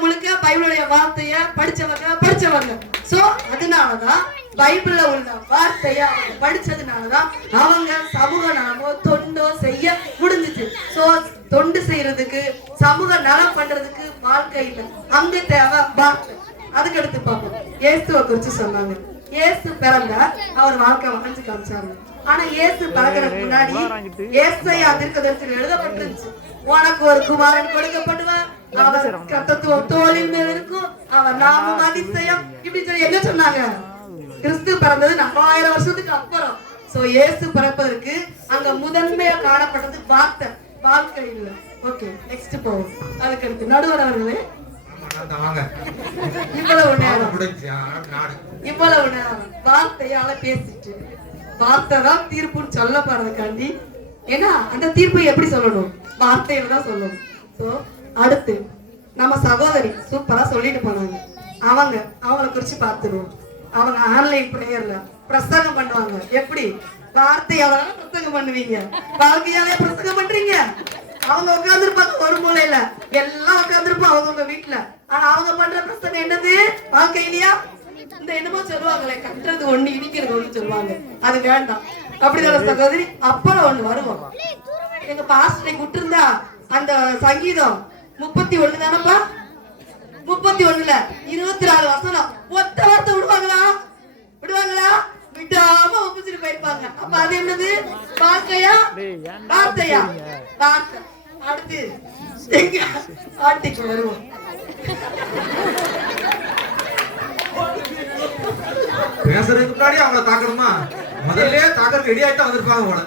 முழுக்க பைபிளுடைய வார்த்தைய படிச்சவங்க. சோ அதனாலதான் பைபிள்ல உள்ள வார்த்தைய அவங்க படிச்சதுனாலதான் அவங்க சமூக நலமோ தொண்டோ செய்ய முடிஞ்சிச்சு. சோ தொண்டு செய்யறதுக்கு சமூக நலம் பண்றதுக்கு வாழ்க்கை இல்லை, அங்க தேவை வார்த்தை. அதுக்கு எடுத்து பார்ப்போம். இயேசுவை குறிச்சு சொன்னாங்க. இயேசு பிறந்த அவர் வாழ்க்கை வாழ்ந்து காமிச்சாங்க. ஆனா இயேசு பிறகுறதுக்கு முன்னாடி ஏசாயா தீர்க்கதரிசியில் எழுதப்பட்டிருந்துச்சு, உனக்கு ஒரு குமாரன் கொடுக்கப்படுவார், அவர் கர்த்தத்துவம் தோளின் மேல் இருக்கும், அவர் நாமம் அதிசயம். இப்படி சொல்லி என்ன சொன்னாங்க? கிறிஸ்து பிறந்தது 4000 வருஷத்துக்கு அப்புறம். சோ இயேசு பிறப்பதற்கு அங்க முதன்மையா காணப்பட்டது வார்த்தை, வாழ்க்கை இல்ல. ஓகே, நெக்ஸ்ட் போவோம். அதுக்கு அடுத்து நடுவர் அவர்களே இவ்வளவு நேரம் வார்த்தையால பேசிட்டு வார்த்தை தான் தீர்ப்புன்னு சொல்லப்படுறதுக்காண்டி, ஏன்னா அந்த தீர்ப்பை எப்படி சொல்லணும்? வார்த்தையில தான் சொல்லணும். சோ அடுத்து நம்ம சகோதரி சூப்பரா சொல்லிட்டு போனாங்க. அவங்கள குறிச்சு பார்த்துருவோம். அவங்க ஆன்லைன் பிரேயர்ல பிரசங்கம் பண்ணுவாங்க. எப்படி? வார்த்தையால பிரசங்கம் பண்ணுவீங்க, வாழ்க்கையாலே பிரசங்கம் பண்றீங்க. அவங்க உட்கார்ந்துருப்பாங்க ஒரு மூலையில, எல்லாம் உட்கார்ந்துருப்போம் அவங்க வீட்டுல. ஆனா அவங்க பண்ற பிரசங்கம் என்னது? வாழ்க்கை இல்லையா? இந்த என்னமோ சொல்லுவாங்களே, கட்டுறது ஒண்ணு இடிக்கிறது ஒண்ணு சொல்லுவாங்க, அது வேண்டாம். அப்படிதான் சகோதரி. அப்புறம் ஒண்ணு வருவோம். எங்க பாஸ்டரை விட்டு இருந்தா அந்த சங்கீதம் 31 தானப்பா, 31ல 24 வசனம். ஒத்த வார்த்தை விடுவாங்களா? விடாம ஒப்பிச்சுட்டு போயிருப்பாங்க. அப்ப அது என்னது? வார்த்தையா? வார்த்தையா? வார்த்தை. அடுத்து எங்க ஆர்டிக்கு வருவோம். பேசுறதுக்கு முன்னாடி அவங்கள தாக்கணுமா? முதல்ல தாக்கறதுக்கு ரெடி ஆயிட்டா வந்திருப்பாங்க போல.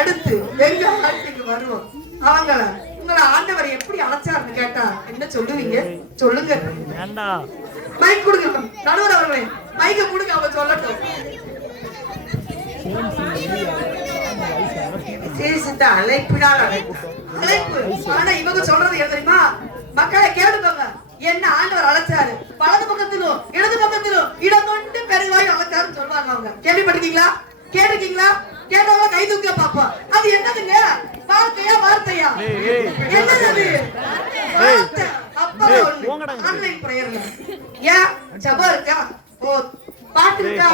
அடுத்து எங்க ஆர்டிக்கு வருவோம். அவங்கள உங்களை ஆண்டவர் எப்படி அழைச்சாருன்னு கேட்டா என்ன சொல்லுவீங்க? சொல்லுங்க. மைக் கொடுங்க நடுவர் அவர்களே, மைக்க கொடுங்க, அவங்க சொல்லட்டும். அழைப்பினால் அழைப்பு. ஆனா இவங்க சொல்றது என்ன தெரியுமா? மக்களை கேளுங்க, என்ன ஆண்டவர் அழைச்சாரு, வலது பக்கத்திலும் இடது பக்கத்திலும் இடம் கொண்டு பெருவாய் அழைச்சாருன்னு சொல்லுவாங்க. அவங்க கேள்விப்பட்டிருக்கீங்களா? கேட்டிருக்கீங்களா? கேட்டவங்க கை தூக்க பாப்போம். அது என்னதுங்க? வார்த்தையா? வார்த்தையா? என்னது அது? வார்த்தை. அப்புறம் ஆன்லைன் பிரேயர்ல ஏன் ஜெபம் இருக்கா? ஓ பாட்டு இருக்கா?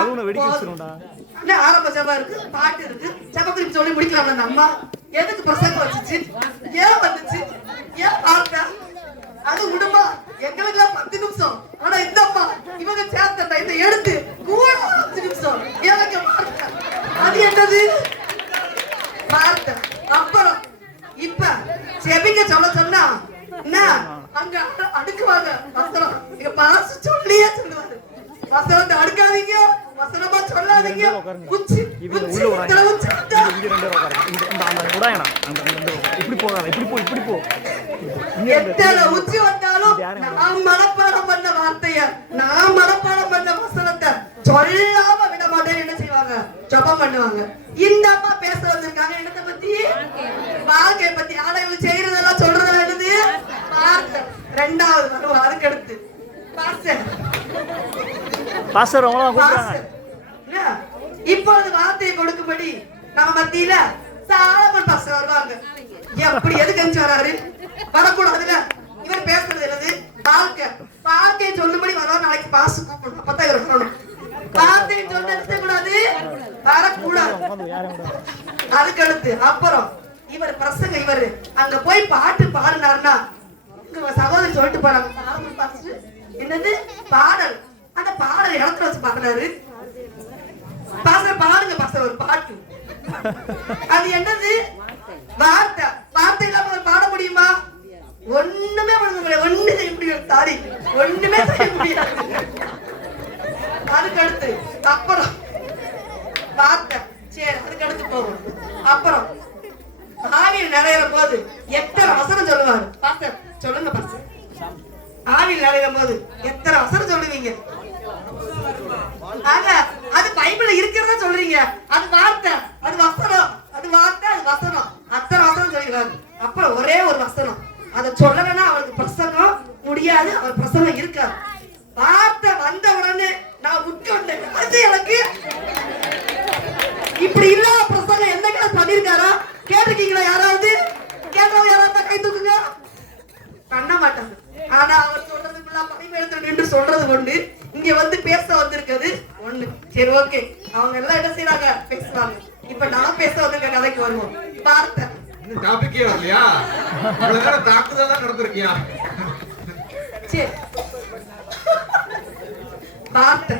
ஆரம்ப ஜெபம் இருக்கு, பாட்டு இருக்கு, ஜெபக்குறிப்பு சொல்லி முடிக்கலாம். அந்த அம்மா எதுக்கு பிரசங்கம் வச்சுச்சு? ஏன் வந்துச்சு? ஏன் பாருங்க, அது விடுமா? எங்களுக்கு 10 நிமிஷம். ஆனா இந்த அம்மா இவங்க சேர்த்த இந்த எடுத்து கூட 5 நிமிஷம். எனக்கு அது என்னது? வார்த்தை. அப்புறம் இப்ப செபிக்க சொல்ல சொன்னா என்ன அங்க அடுக்குவாங்க வசனம். இங்க பாச சொல்லியே சொல்லுவாரு, வசனத்தை அடுக்காதீங்க, வசனமா சொல்லாதீங்க. உச்சி எத்தனை உச்சி வந்தாலும் நான் மனப்பாடம் பண்ண வார்த்தைய, நான் மனப்பாடம் பண்ண வசனத்தை சொல்லாம விட மாட்டேன். என்ன செய்வாங்க? ஜெபம் பண்ணுவாங்க. இந்த அம்மா பேச வந்திருக்காங்க என்னத்தை பத்தி? வாழ்க்கையை பத்தி. ஆனா இவங்க செய்யறதெல்லாம் சொல்றதெல்லாம் என்னது? வார்த்தை. ரெண்டாவது வருவா. அதுக்கு அடுத்து இப்பொழுது வார்த்தையை கொடுக்கும்படி நம்ம மத்தியில சாலமன் பாஸ்டர் வருவாங்க. எப்படி எதுக்கு அனுப்பிச்சு வராரு? வரக்கூடாதுல. இவர் பேசுறது என்னது? வாழ்க்கை. வார்த்தையை சொல்லும்படி வருவார். நாளைக்கு பாசு கூப்பிடணும். அப்பதான் இவர் வரணும். வார்த்தையை சொல்ல நிறுத்தக்கூடாது, வரக்கூடாது. அதுக்கு அடுத்து அப்புறம் இவர் பிரசங்க, இவர் அங்க போய் பாட்டு பாடினாருன்னா சகோதரி சொல்லிட்டு போறாங்க, சாலமன் பாஸ்டர் என்னது பாடல், அந்த பாடல் இடத்துல வச்சு பாடுறாரு. பாஸ்டர் பாடுங்க பாஸ்டர் ஒரு பாட்டு. அது என்னது? வார்த்தை. வார்த்தை இல்லாம அவர் பாட முடியுமா? ஒண்ணுமே பண்ண, ஒண்ணு செய்ய முடியாது. சாரி, ஒண்ணுமே செய்ய முடியாது. அதுக்கு அடுத்து அப்புறம் வார்த்தை. சரி, அதுக்கு அடுத்து போகும். அப்புறம் ஆவியில் நிறையிற போது எத்தனை வசனம் சொல்லுவாரு? பாஸ்டர் சொல்லுங்க பாஸ்டர். ஆவியில் நிறையிற போது எத்தனை வசனம் சொல்லுவீங்க? ஆக அது பைபிள்ல இருக்கிறதா சொல்றீங்க. அது வார்த்தை, அது வசனம், அது வார்த்தை, அது வசனம். அத்தனை வசனம் சொல்லிடுவாரு. அப்புறம் ஒரே ஒரு வசனம், அதை சொல்லலைன்னா அவருக்கு பிரசங்கம் முடியாது, அவர் பிரசங்கம் இருக்காது. வார்த்தை வந்த உடனே நான் உட்கொண்டேன். அது எனக்கு இப்படி இல்லாத பிரசங்கம் என்னைக்கு பண்ணிருக்காரா? கேட்டிருக்கீங்களா? யாராவது கேட்டவங்க யாராவது கை தூக்குங்க. பண்ண மாட்டாங்க. ஆனா அவர் சொல்றதுக்குள்ள பைபிள் நின்று சொல்றது கொண்டு இங்க வந்து பேச வந்திருக்கிறது ஒண்ணு. சரி, ஓகே, அவங்க எல்லாம் என்ன செய்யறாங்க? பேசுவாங்க. இப்ப நான் பேச வந்திருக்க கதைக்கு வருவோம். வார்த்தை. டாபிக்கே வரலையா? இவ்வளவு நேரம் தாக்குதல் தான் நடந்திருக்கியா? சரி, வார்த்தை.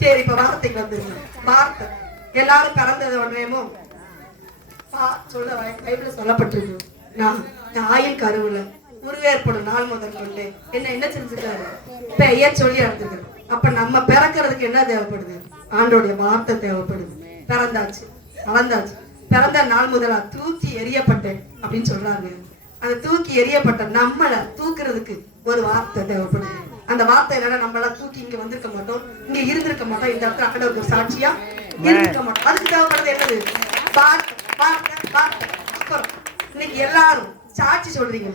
சரி, இப்ப வார்த்தைக்கு வந்துருங்க. வார்த்தை. எல்லாரும் பிறந்தது உடனேமோ சொல்ல பைபிள்ல சொல்லப்பட்டிருக்கு, நான் தாயின் கருவுல உருவேற்படும் நாள் முதல் கொண்டு என்ன செஞ்சுட்டாரு? பெயர் சொல்லி அழைச்சிருக்காரு. அப்ப நம்ம பிறக்கிறதுக்கு என்ன தேவைப்படுது? ஆண்டோடைய வார்த்தை தேவைப்படுது. பிறந்தாச்சு, வளர்ந்தாச்சு. பிறந்த நாள் முதலா தூக்கி எறியப்பட்டேன் அப்படின்னு சொல்றாங்க. அந்த தூக்கி எறியப்பட்ட நம்மள தூக்குறதுக்கு ஒரு வார்த்தை தேவைப்படுது. அந்த வார்த்தை இல்லைன்னா நம்மள தூக்கி இங்க வந்திருக்க மாட்டோம், இங்க இருந்திருக்க மாட்டோம், இந்த இடத்துல ஆண்டவருக்கு சாட்சியா இருந்திருக்க மாட்டோம். அதுக்கு தேவைப்படுறது என்னது? வார்த்தை, வார்த்தை, வார்த்தை. அப்புறம் இன்னைக்கு எல்லாரும் சாட்சி சொல்றீங்க.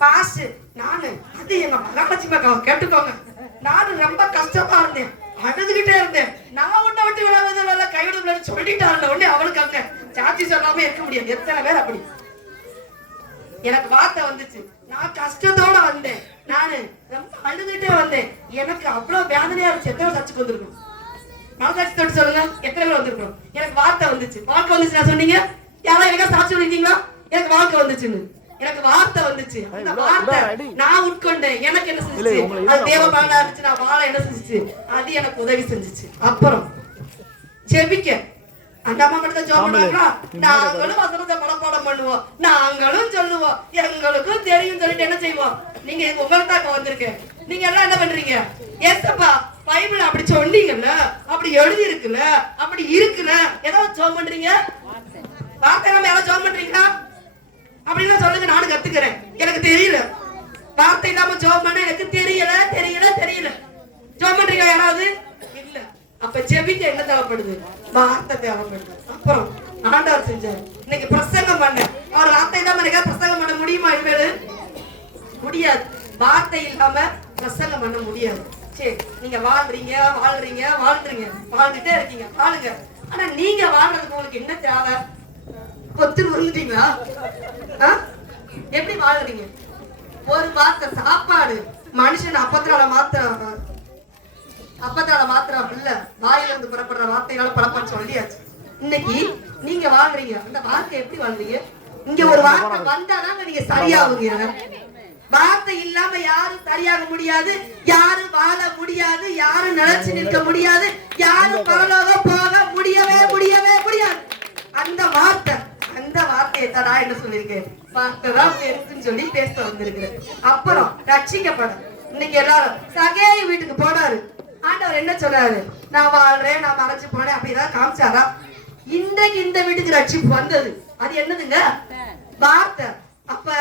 பாஸ்ட் நானு அது எங்க மகாலட்சுமி அக்காவை கேட்டுக்கோங்க, நானும் ரொம்ப கஷ்டமா இருந்தேன், அழுதுகிட்டே இருந்தேன், நான் உன்னை விட்டு விடாத கைவிட சொல்லிட்டாருல உடனே அவளுக்கு அங்க சாட்சி சொல்லாம இருக்க முடியாது. எத்தனை பேர் அப்படி? எனக்கு வார்த்தை வந்துச்சு, நான் கஷ்டத்தோட வந்தேன், நானு ரொம்ப அழுதுகிட்டே வந்தேன், எனக்கு அவ்வளவு வேதனையா இருந்துச்சு. எத்தனை சர்ச்சுக்கு வந்திருக்கும்? மனசாட்சி தொட்டு சொல்லுங்க, எத்தனை பேர் வந்திருக்கோம்? எனக்கு வார்த்தை வந்துச்சு. வாழ்க்கை வந்துச்சு நான் சொன்னீங்க? யாராவது எனக்கா சாட்சி சொல்லிட்டீங்களா? எனக்கு வாழ்க்கை வந்துச்சுன்னு. எனக்கு வார்த்தை வந்துச்சு. அந்த வார்த்தை நான் உட்கொண்டேன். எனக்கு என்ன செஞ்சுச்சு? அது தேவ பலனா இருந்துச்சு. நான் வாழ என்ன செஞ்சுச்சு? அது எனக்கு உதவி செஞ்சுச்சு. அப்புறம் ஜெபிக்க அந்த அம்மா மட்டும் தான் ஜெபம் பண்ணுவாங்களா? நாங்களும் வசனத்தை மனப்பாடம் பண்ணுவோம், நாங்களும் சொல்லுவோம், எங்களுக்கும் தெரியும் சொல்லிட்டு என்ன செய்வோம்? நீங்க உங்களுக்கு தான் வந்திருக்கேன். நீங்க எல்லாம் என்ன பண்றீங்க? ஏசப்பா பைபிள் அப்படி சொன்னீங்கல்ல, அப்படி எழுதி இருக்குல்ல, அப்படி இருக்குல்ல, ஏதாவது ஜெபம் பண்றீங்க? வார்த்தை நம்ம யாராவது ஜெபம் பண்றீங்களா? அப்படின்னா சொல்லுங்க, நானும் கத்துக்கிறேன். எனக்கு தெரியல, வார்த்தை இல்லாம ஜெபம் பண்ண எனக்கு தெரியல. ஜெபம் பண்றீங்க யாராவது? இல்ல. அப்ப ஜெபிக்க என்ன தேவைப்படுது? வார்த்தை தேவைப்படுது. அப்புறம் ஆண்டவர் செஞ்சாரு. இன்னைக்கு பிரசங்கம் பண்ண அவர் வார்த்தை இல்லாம எனக்கு பிரசங்கம் பண்ண முடியுமா? இனிமேல் முடியாது. வார்த்தை இல்லாம பிரசங்கம் பண்ண முடியாது. சரி, நீங்க வாழ்றீங்க வாழ்ந்துட்டே இருக்கீங்க, வாழுங்க. ஆனா நீங்க வாழ்றதுக்கு உங்களுக்கு என்ன தேவை? கொத்து வந்துட்டீங்களா? எப்படி வாழ்றீங்க? ஒரு வார்த்தை சாப்பாடு மனுஷன் அப்பத்தினால மாத்திரம் இல்ல, வாயில இருந்து புறப்படுற வார்த்தையால பழப்பான்னு சொல்லியாச்சு. இன்னைக்கு நீங்க வாழ்றீங்க, அந்த வார்த்தை எப்படி வாழ்றீங்க? இங்க ஒரு வார்த்தை வந்தாதான் நீங்க சரியாகுங்க. வார்த்தை இல்லாம யாரும் சரியாக முடியாது, யாரும் வாழ முடியாது, யாரும் நிலைச்சு நிற்க முடியாது, யாரும் பரலோகம் போக முடியவே முடியாது. அந்த வார்த்தையை தான் நான் என்ன சொல்லியிருக்கேன்? வார்த்தை தான் இருக்குன்னு சொல்லி பேச வந்திருக்கிறேன். அப்புறம் ரட்சிக்கப்படும். இன்னைக்கு எல்லாரும் சகேயு வீட்டுக்கு போனாரு. ஆண்டவர் என்ன சொல்றாரு? நான் வாழ்றேன், நான் மறைச்சு போனேன் அப்படிதான் காமிச்சாரா? இன்றைக்கு இந்த வீட்டுக்கு ரட்சிப்பு வந்தது. அது என்னதுங்க? வார்த்தை. அப்ப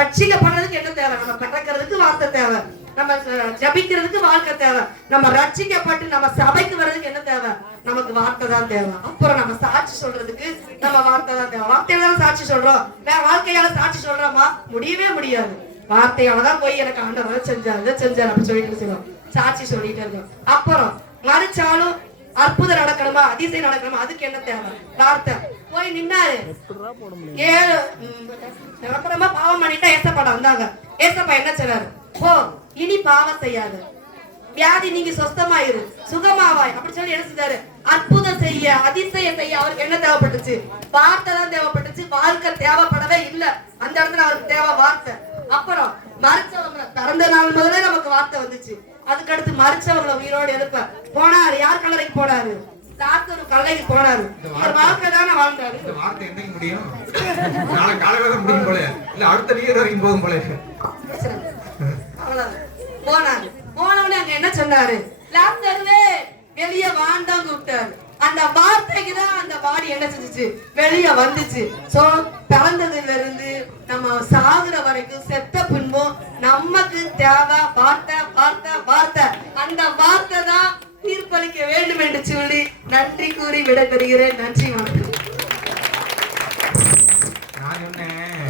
ரட்சிக்கப்படுறதுக்கு என்ன தேவை? நம்ம பிறக்கிறதுக்கு வார்த்தை தேவை, நம்ம ஜபிக்கிறதுக்கு வாழ்க்கை தேவை, நம்ம ரட்சிக்கப்பட்டு நம்ம சபைக்கு வர்றதுக்கு என்ன தேவை? நமக்கு வார்த்தை தான் தேவை. அப்புறம் நம்ம சாட்சி சொல்றதுக்கு நம்ம வார்த்தை தான் தேவை. வார்த்தையால சாட்சி சொல்றோம், வேற வாழ்க்கையால சாட்சி சொல்றோமா? முடியவே முடியாது. வார்த்தையாலதான் போய் எனக்கு ஆண்டவர் செஞ்சாரு அப்படி சொல்லிட்டு செய்வோம், சாட்சி சொல்லிட்டு இருக்கோம். அப்புறம் மறிச்சாலும் அற்புதம் நடக்கணுமா, அதிசயம் நடக்கணுமா, அதுக்கு என்ன தேவை? வார்த்தை. போய் நின்னாரு, 7 அப்புறமா பாவம் பண்ணிட்டா ஏசப்பாட வந்தாங்க. ஏசப்பா என்ன சொன்னாரு? போ, இனி பாவம் செய்யாது, வியாதி நீங்க சொஸ்தமாயிரு, சுகமாவாய் அப்படி சொல்லி என்ன செஞ்சாரு? அற்புதம் செய்ய, அதிசயம் செய்ய அவருக்கு என்ன தேவைப்பட்டுச்சு? வார்த்தை தான் தேவைப்பட்டுச்சு. வாழ்க்கை தேவைப்படவே இல்லை. அந்த இடத்துல அவருக்கு தேவை வார்த்தை. அப்புறம் மறிச்சவங்க பிறந்த நாள் முதலே நமக்கு வார்த்தை வந்துச்சு. அதுக்கு அடுத்து மறிச்சவங்களை உயிரோடு எழுப்ப போனாரு. யார் கல்லறைக்கு போனாரு? லாசரு கல்லறைக்கு போனாரு. ஒரு வாழ்க்கை தானே வாழ்ந்தாரு. இந்த வார்த்தை என்னைக்கு முடியும்? நாளை காலையில தான் முடியும் போல, இல்ல அடுத்த நீர் வரைக்கும் போகும் போல. அவ்வளவு போனாரு. போனவனே அங்க என்ன சொன்னாரு? லாசருவே வெளியே வாண்டான்னு கூப்பிட்டாரு. அந்த வார்த்தைக்கு தான் அந்த பாடி என்ன செஞ்சுச்சு? வெளியே வந்துச்சு. சோ பிறந்ததுல இருந்து நம்ம சாகுற வரைக்கும் செத்த பின்பும் நமக்கு தேவை வார்த்தை. அந்த வார்த்தை தான் தீர்ப்பளிக்க வேண்டும் என்று சொல்லி நன்றி கூறி விடைபெறுகிறேன். நன்றி, வணக்கம். நான் சொன்னேன்,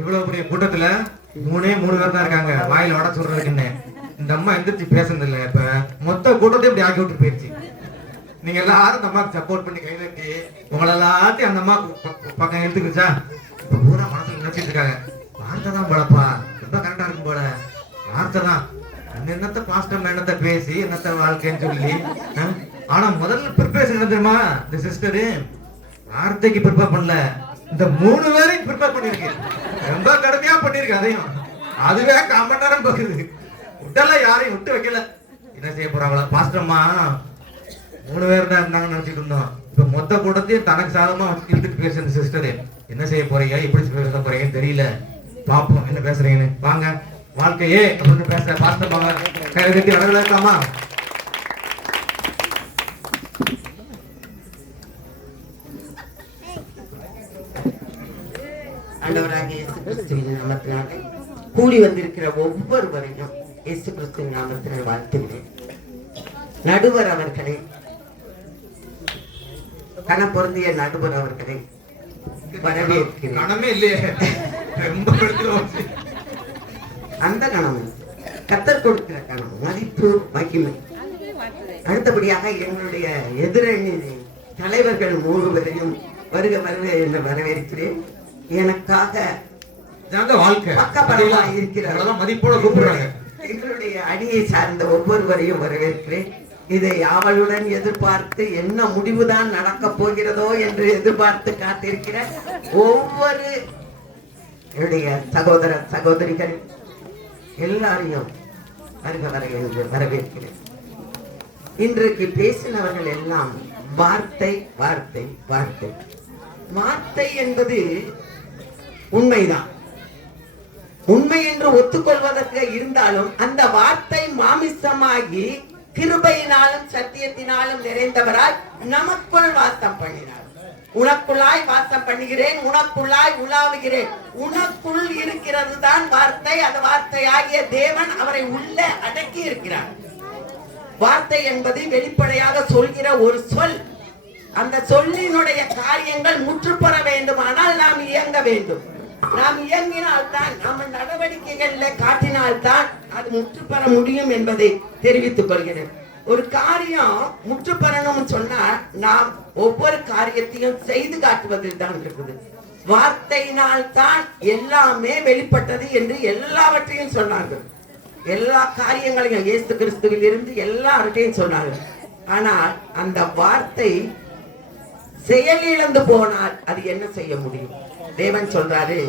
இவ்வளவு பெரிய கூட்டத்துல 3 பேர் தான் இருக்காங்க வாயில வட சொல்றதுக்குன்னு. இந்த அம்மா எந்திரிச்சு பேசுறது இல்ல. இப்ப மொத்த கூட்டத்தையும் இப்படி ஆக்கி விட்டு போயிடுச்சு. நீங்க எல்லாரும் அந்த அம்மாக்கு சப்போர்ட் பண்ணி கைதட்டி உங்களை எல்லாத்தையும் அந்த அம்மா பக்கம் எடுத்துக்கிச்சா? இப்ப பூரா மனசுல நினைச்சிட்டு இருக்காங்க, வார்த்தை தான் போலப்பா, ரொம்ப கரெக்டா இருக்கும் போல, வார்த்தை தான். என்னத்த பாஸ்டம் என்னத்த பேசி என்னத்த வாழ்க்கைன்னு சொல்லி. ஆனா முதல்ல ப்ரிப்பரேஷன் என்ன தெரியுமா? இந்த சிஸ்டரு வார்த்தைக்கு ப்ரிப்பேர் பண்ணல, இந்த 3 பேரையும் ப்ரிப்பேர் பண்ணிருக்கு. ரொம்ப கடுமையா பண்ணிருக்கு. அதையும் அதுவே 1/4 மணி நேரம் போகுது. விட்டல, யாரையும் விட்டு வைக்கல. என்ன செய்ய போறாங்களா? பாஸ்டம்மா 3 பேர் தான் இருந்தாங்கன்னு நினைச்சிட்டு இருந்தோம். இப்ப மொத்த கூட்டத்தையும் தனக்கு சாதமா இழுத்துட்டு பேசுற சிஸ்டரு. என்ன செய்ய போறீங்க, எப்படி பேச போறீங்கன்னு தெரியல, பாப்போம் என்ன பேசுறீங்கன்னு. வாங்க வாழ்க்கையே அப்படின்னு பேச பாஸ்டம்மா கையில கட்டி அடங்கல இருக்காமா? ஆண்டவராக இயேசு கிறிஸ்துவின் நாமத்தினாலே கூடி வந்திருக்கிற ஒவ்வொருவரையும் இயேசு கிறிஸ்துவின் நாமத்தினால் வாழ்த்துகிறேன். நடுவர் அவர்களே, கன பொருந்திய நடுவர் அவர்களே வரவேற்கிறேன். கணமே இல்லையே, ரொம்ப அந்த கணம் கர்த்தர் கொடுக்கிற கணம், மதிப்பு, மகிமை. அடுத்தபடியாக எங்களுடைய எதிரணி தலைவர்கள் 3 பேரையும் வருக வருக என்று வரவேற்கிறேன். எனக்காக வாழ்க்கை பக்கபலமாக இருக்கிறார் மதிப்போட கூப்பிடுறாங்க. எங்களுடைய அணியை சார்ந்த ஒவ்வொருவரையும் வரவேற்கிறேன். இதை அவளுடன் எதிர்பார்த்து என்ன முடிவுதான் நடக்க போகிறதோ என்று எதிர்பார்த்து காத்திருக்கிற ஒவ்வொரு என்னுடைய சகோதர சகோதரிகள் எல்லாரையும் வருக வர என்று வரவேற்கிறேன். இன்றைக்கு பேசினவர்கள் எல்லாம் வார்த்தை வார்த்தை வார்த்தை வார்த்தை என்பது உண்மைதான். உண்மை என்று ஒத்துக்கொள்வதற்கு இருந்தாலும் அந்த வார்த்தை மாமிசமாகி கிருபையினாலும் சத்தியத்தினாலும் நிறைந்தவராய் நமக்குள் வாசம் பண்ணினார். உனக்குள்ளாய் வாசம் பண்ணுகிறேன், உனக்குள்ளாய் உலாவுகிறேன். உனக்குள் இருக்கிறது தான் வார்த்தை. அந்த வார்த்தை ஆகிய தேவன் அவரை உள்ள அடக்கி இருக்கிறார். வார்த்தை என்பது வெளிப்படையாக சொல்கிற ஒரு சொல். அந்த சொல்லினுடைய காரியங்கள் முற்றுப்பெற வேண்டுமானால் நாம் இயங்க வேண்டும். நாம் இயங்கினால்தான், நம்ம நடவடிக்கைகள்ல காட்டினால்தான் அது முற்றுப்பெற முடியும் என்பதை தெரிவித்துக் கொள்கிறேன். ஒரு காரியம் முற்று பெறணும் சொன்னா நாம் ஒவ்வொரு காரியத்தையும் செய்து காட்டுவதில் தான் இருக்குது. வார்த்தையினால் தான் எல்லாமே வெளிப்பட்டது என்று எல்லாவற்றையும் சொன்னார்கள். எல்லா காரியங்களையும் இயேசு கிறிஸ்துவில் இருந்து எல்லாவற்றையும் சொன்னார்கள். ஆனால் அந்த வார்த்தை செயலிழந்து போனால் அது என்ன செய்ய முடியும்? தேவன் சொல்றாரு,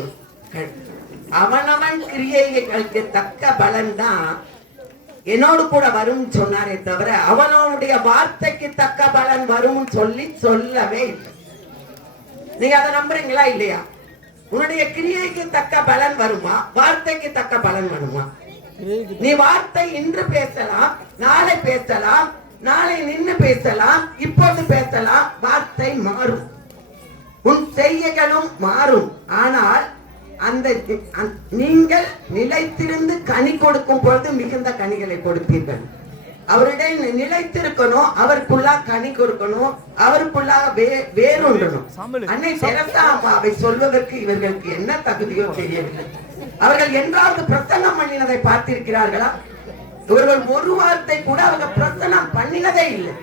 அவனவன் கிரியைகளுக்கு தக்க பலன் தான் என்னோடு கூட வரும் சொன்னாரே தவிர அவனுடைய வார்த்தைக்கு தக்க பலன் வரும் சொல்லவே இல்லை. நீங்க அதை நம்புறீங்களா இல்லையா? உன்னுடைய கிரியைக்கு தக்க பலன் வருமா? வார்த்தைக்கு தக்க பலன் வருமா? நீ வார்த்தை இன்று பேசலாம், நாளை பேசலாம், நாளை நின்று பேசலாம், இப்போது பேசலாம். வார்த்தை மாறும், உன் செய்கைகளும் மாறும். ஆனால் அந்த நீங்கள் நிலைத்திருந்து கனி கொடுக்கும் பொழுது மிகுந்த கனிகளை கொடுப்பீர்கள். அவருடைய நிலைத்திருக்கணும், அவருக்குள்ளா கனி கொடுக்கணும், அவருக்குள்ளாக வேறொன்றணும். அன்னை தெரசா அம்மாவை சொல்வதற்கு இவர்களுக்கு என்ன தகுதியோ தெரியவில்லை. அவர்கள் என்றாவது பிரசங்கம் பண்ணினதை பார்த்திருக்கிறார்களா? இவர்கள் ஒரு வார்த்தை கூட அவர்கள் பிரசங்கம் பண்ணினதே இல்லை.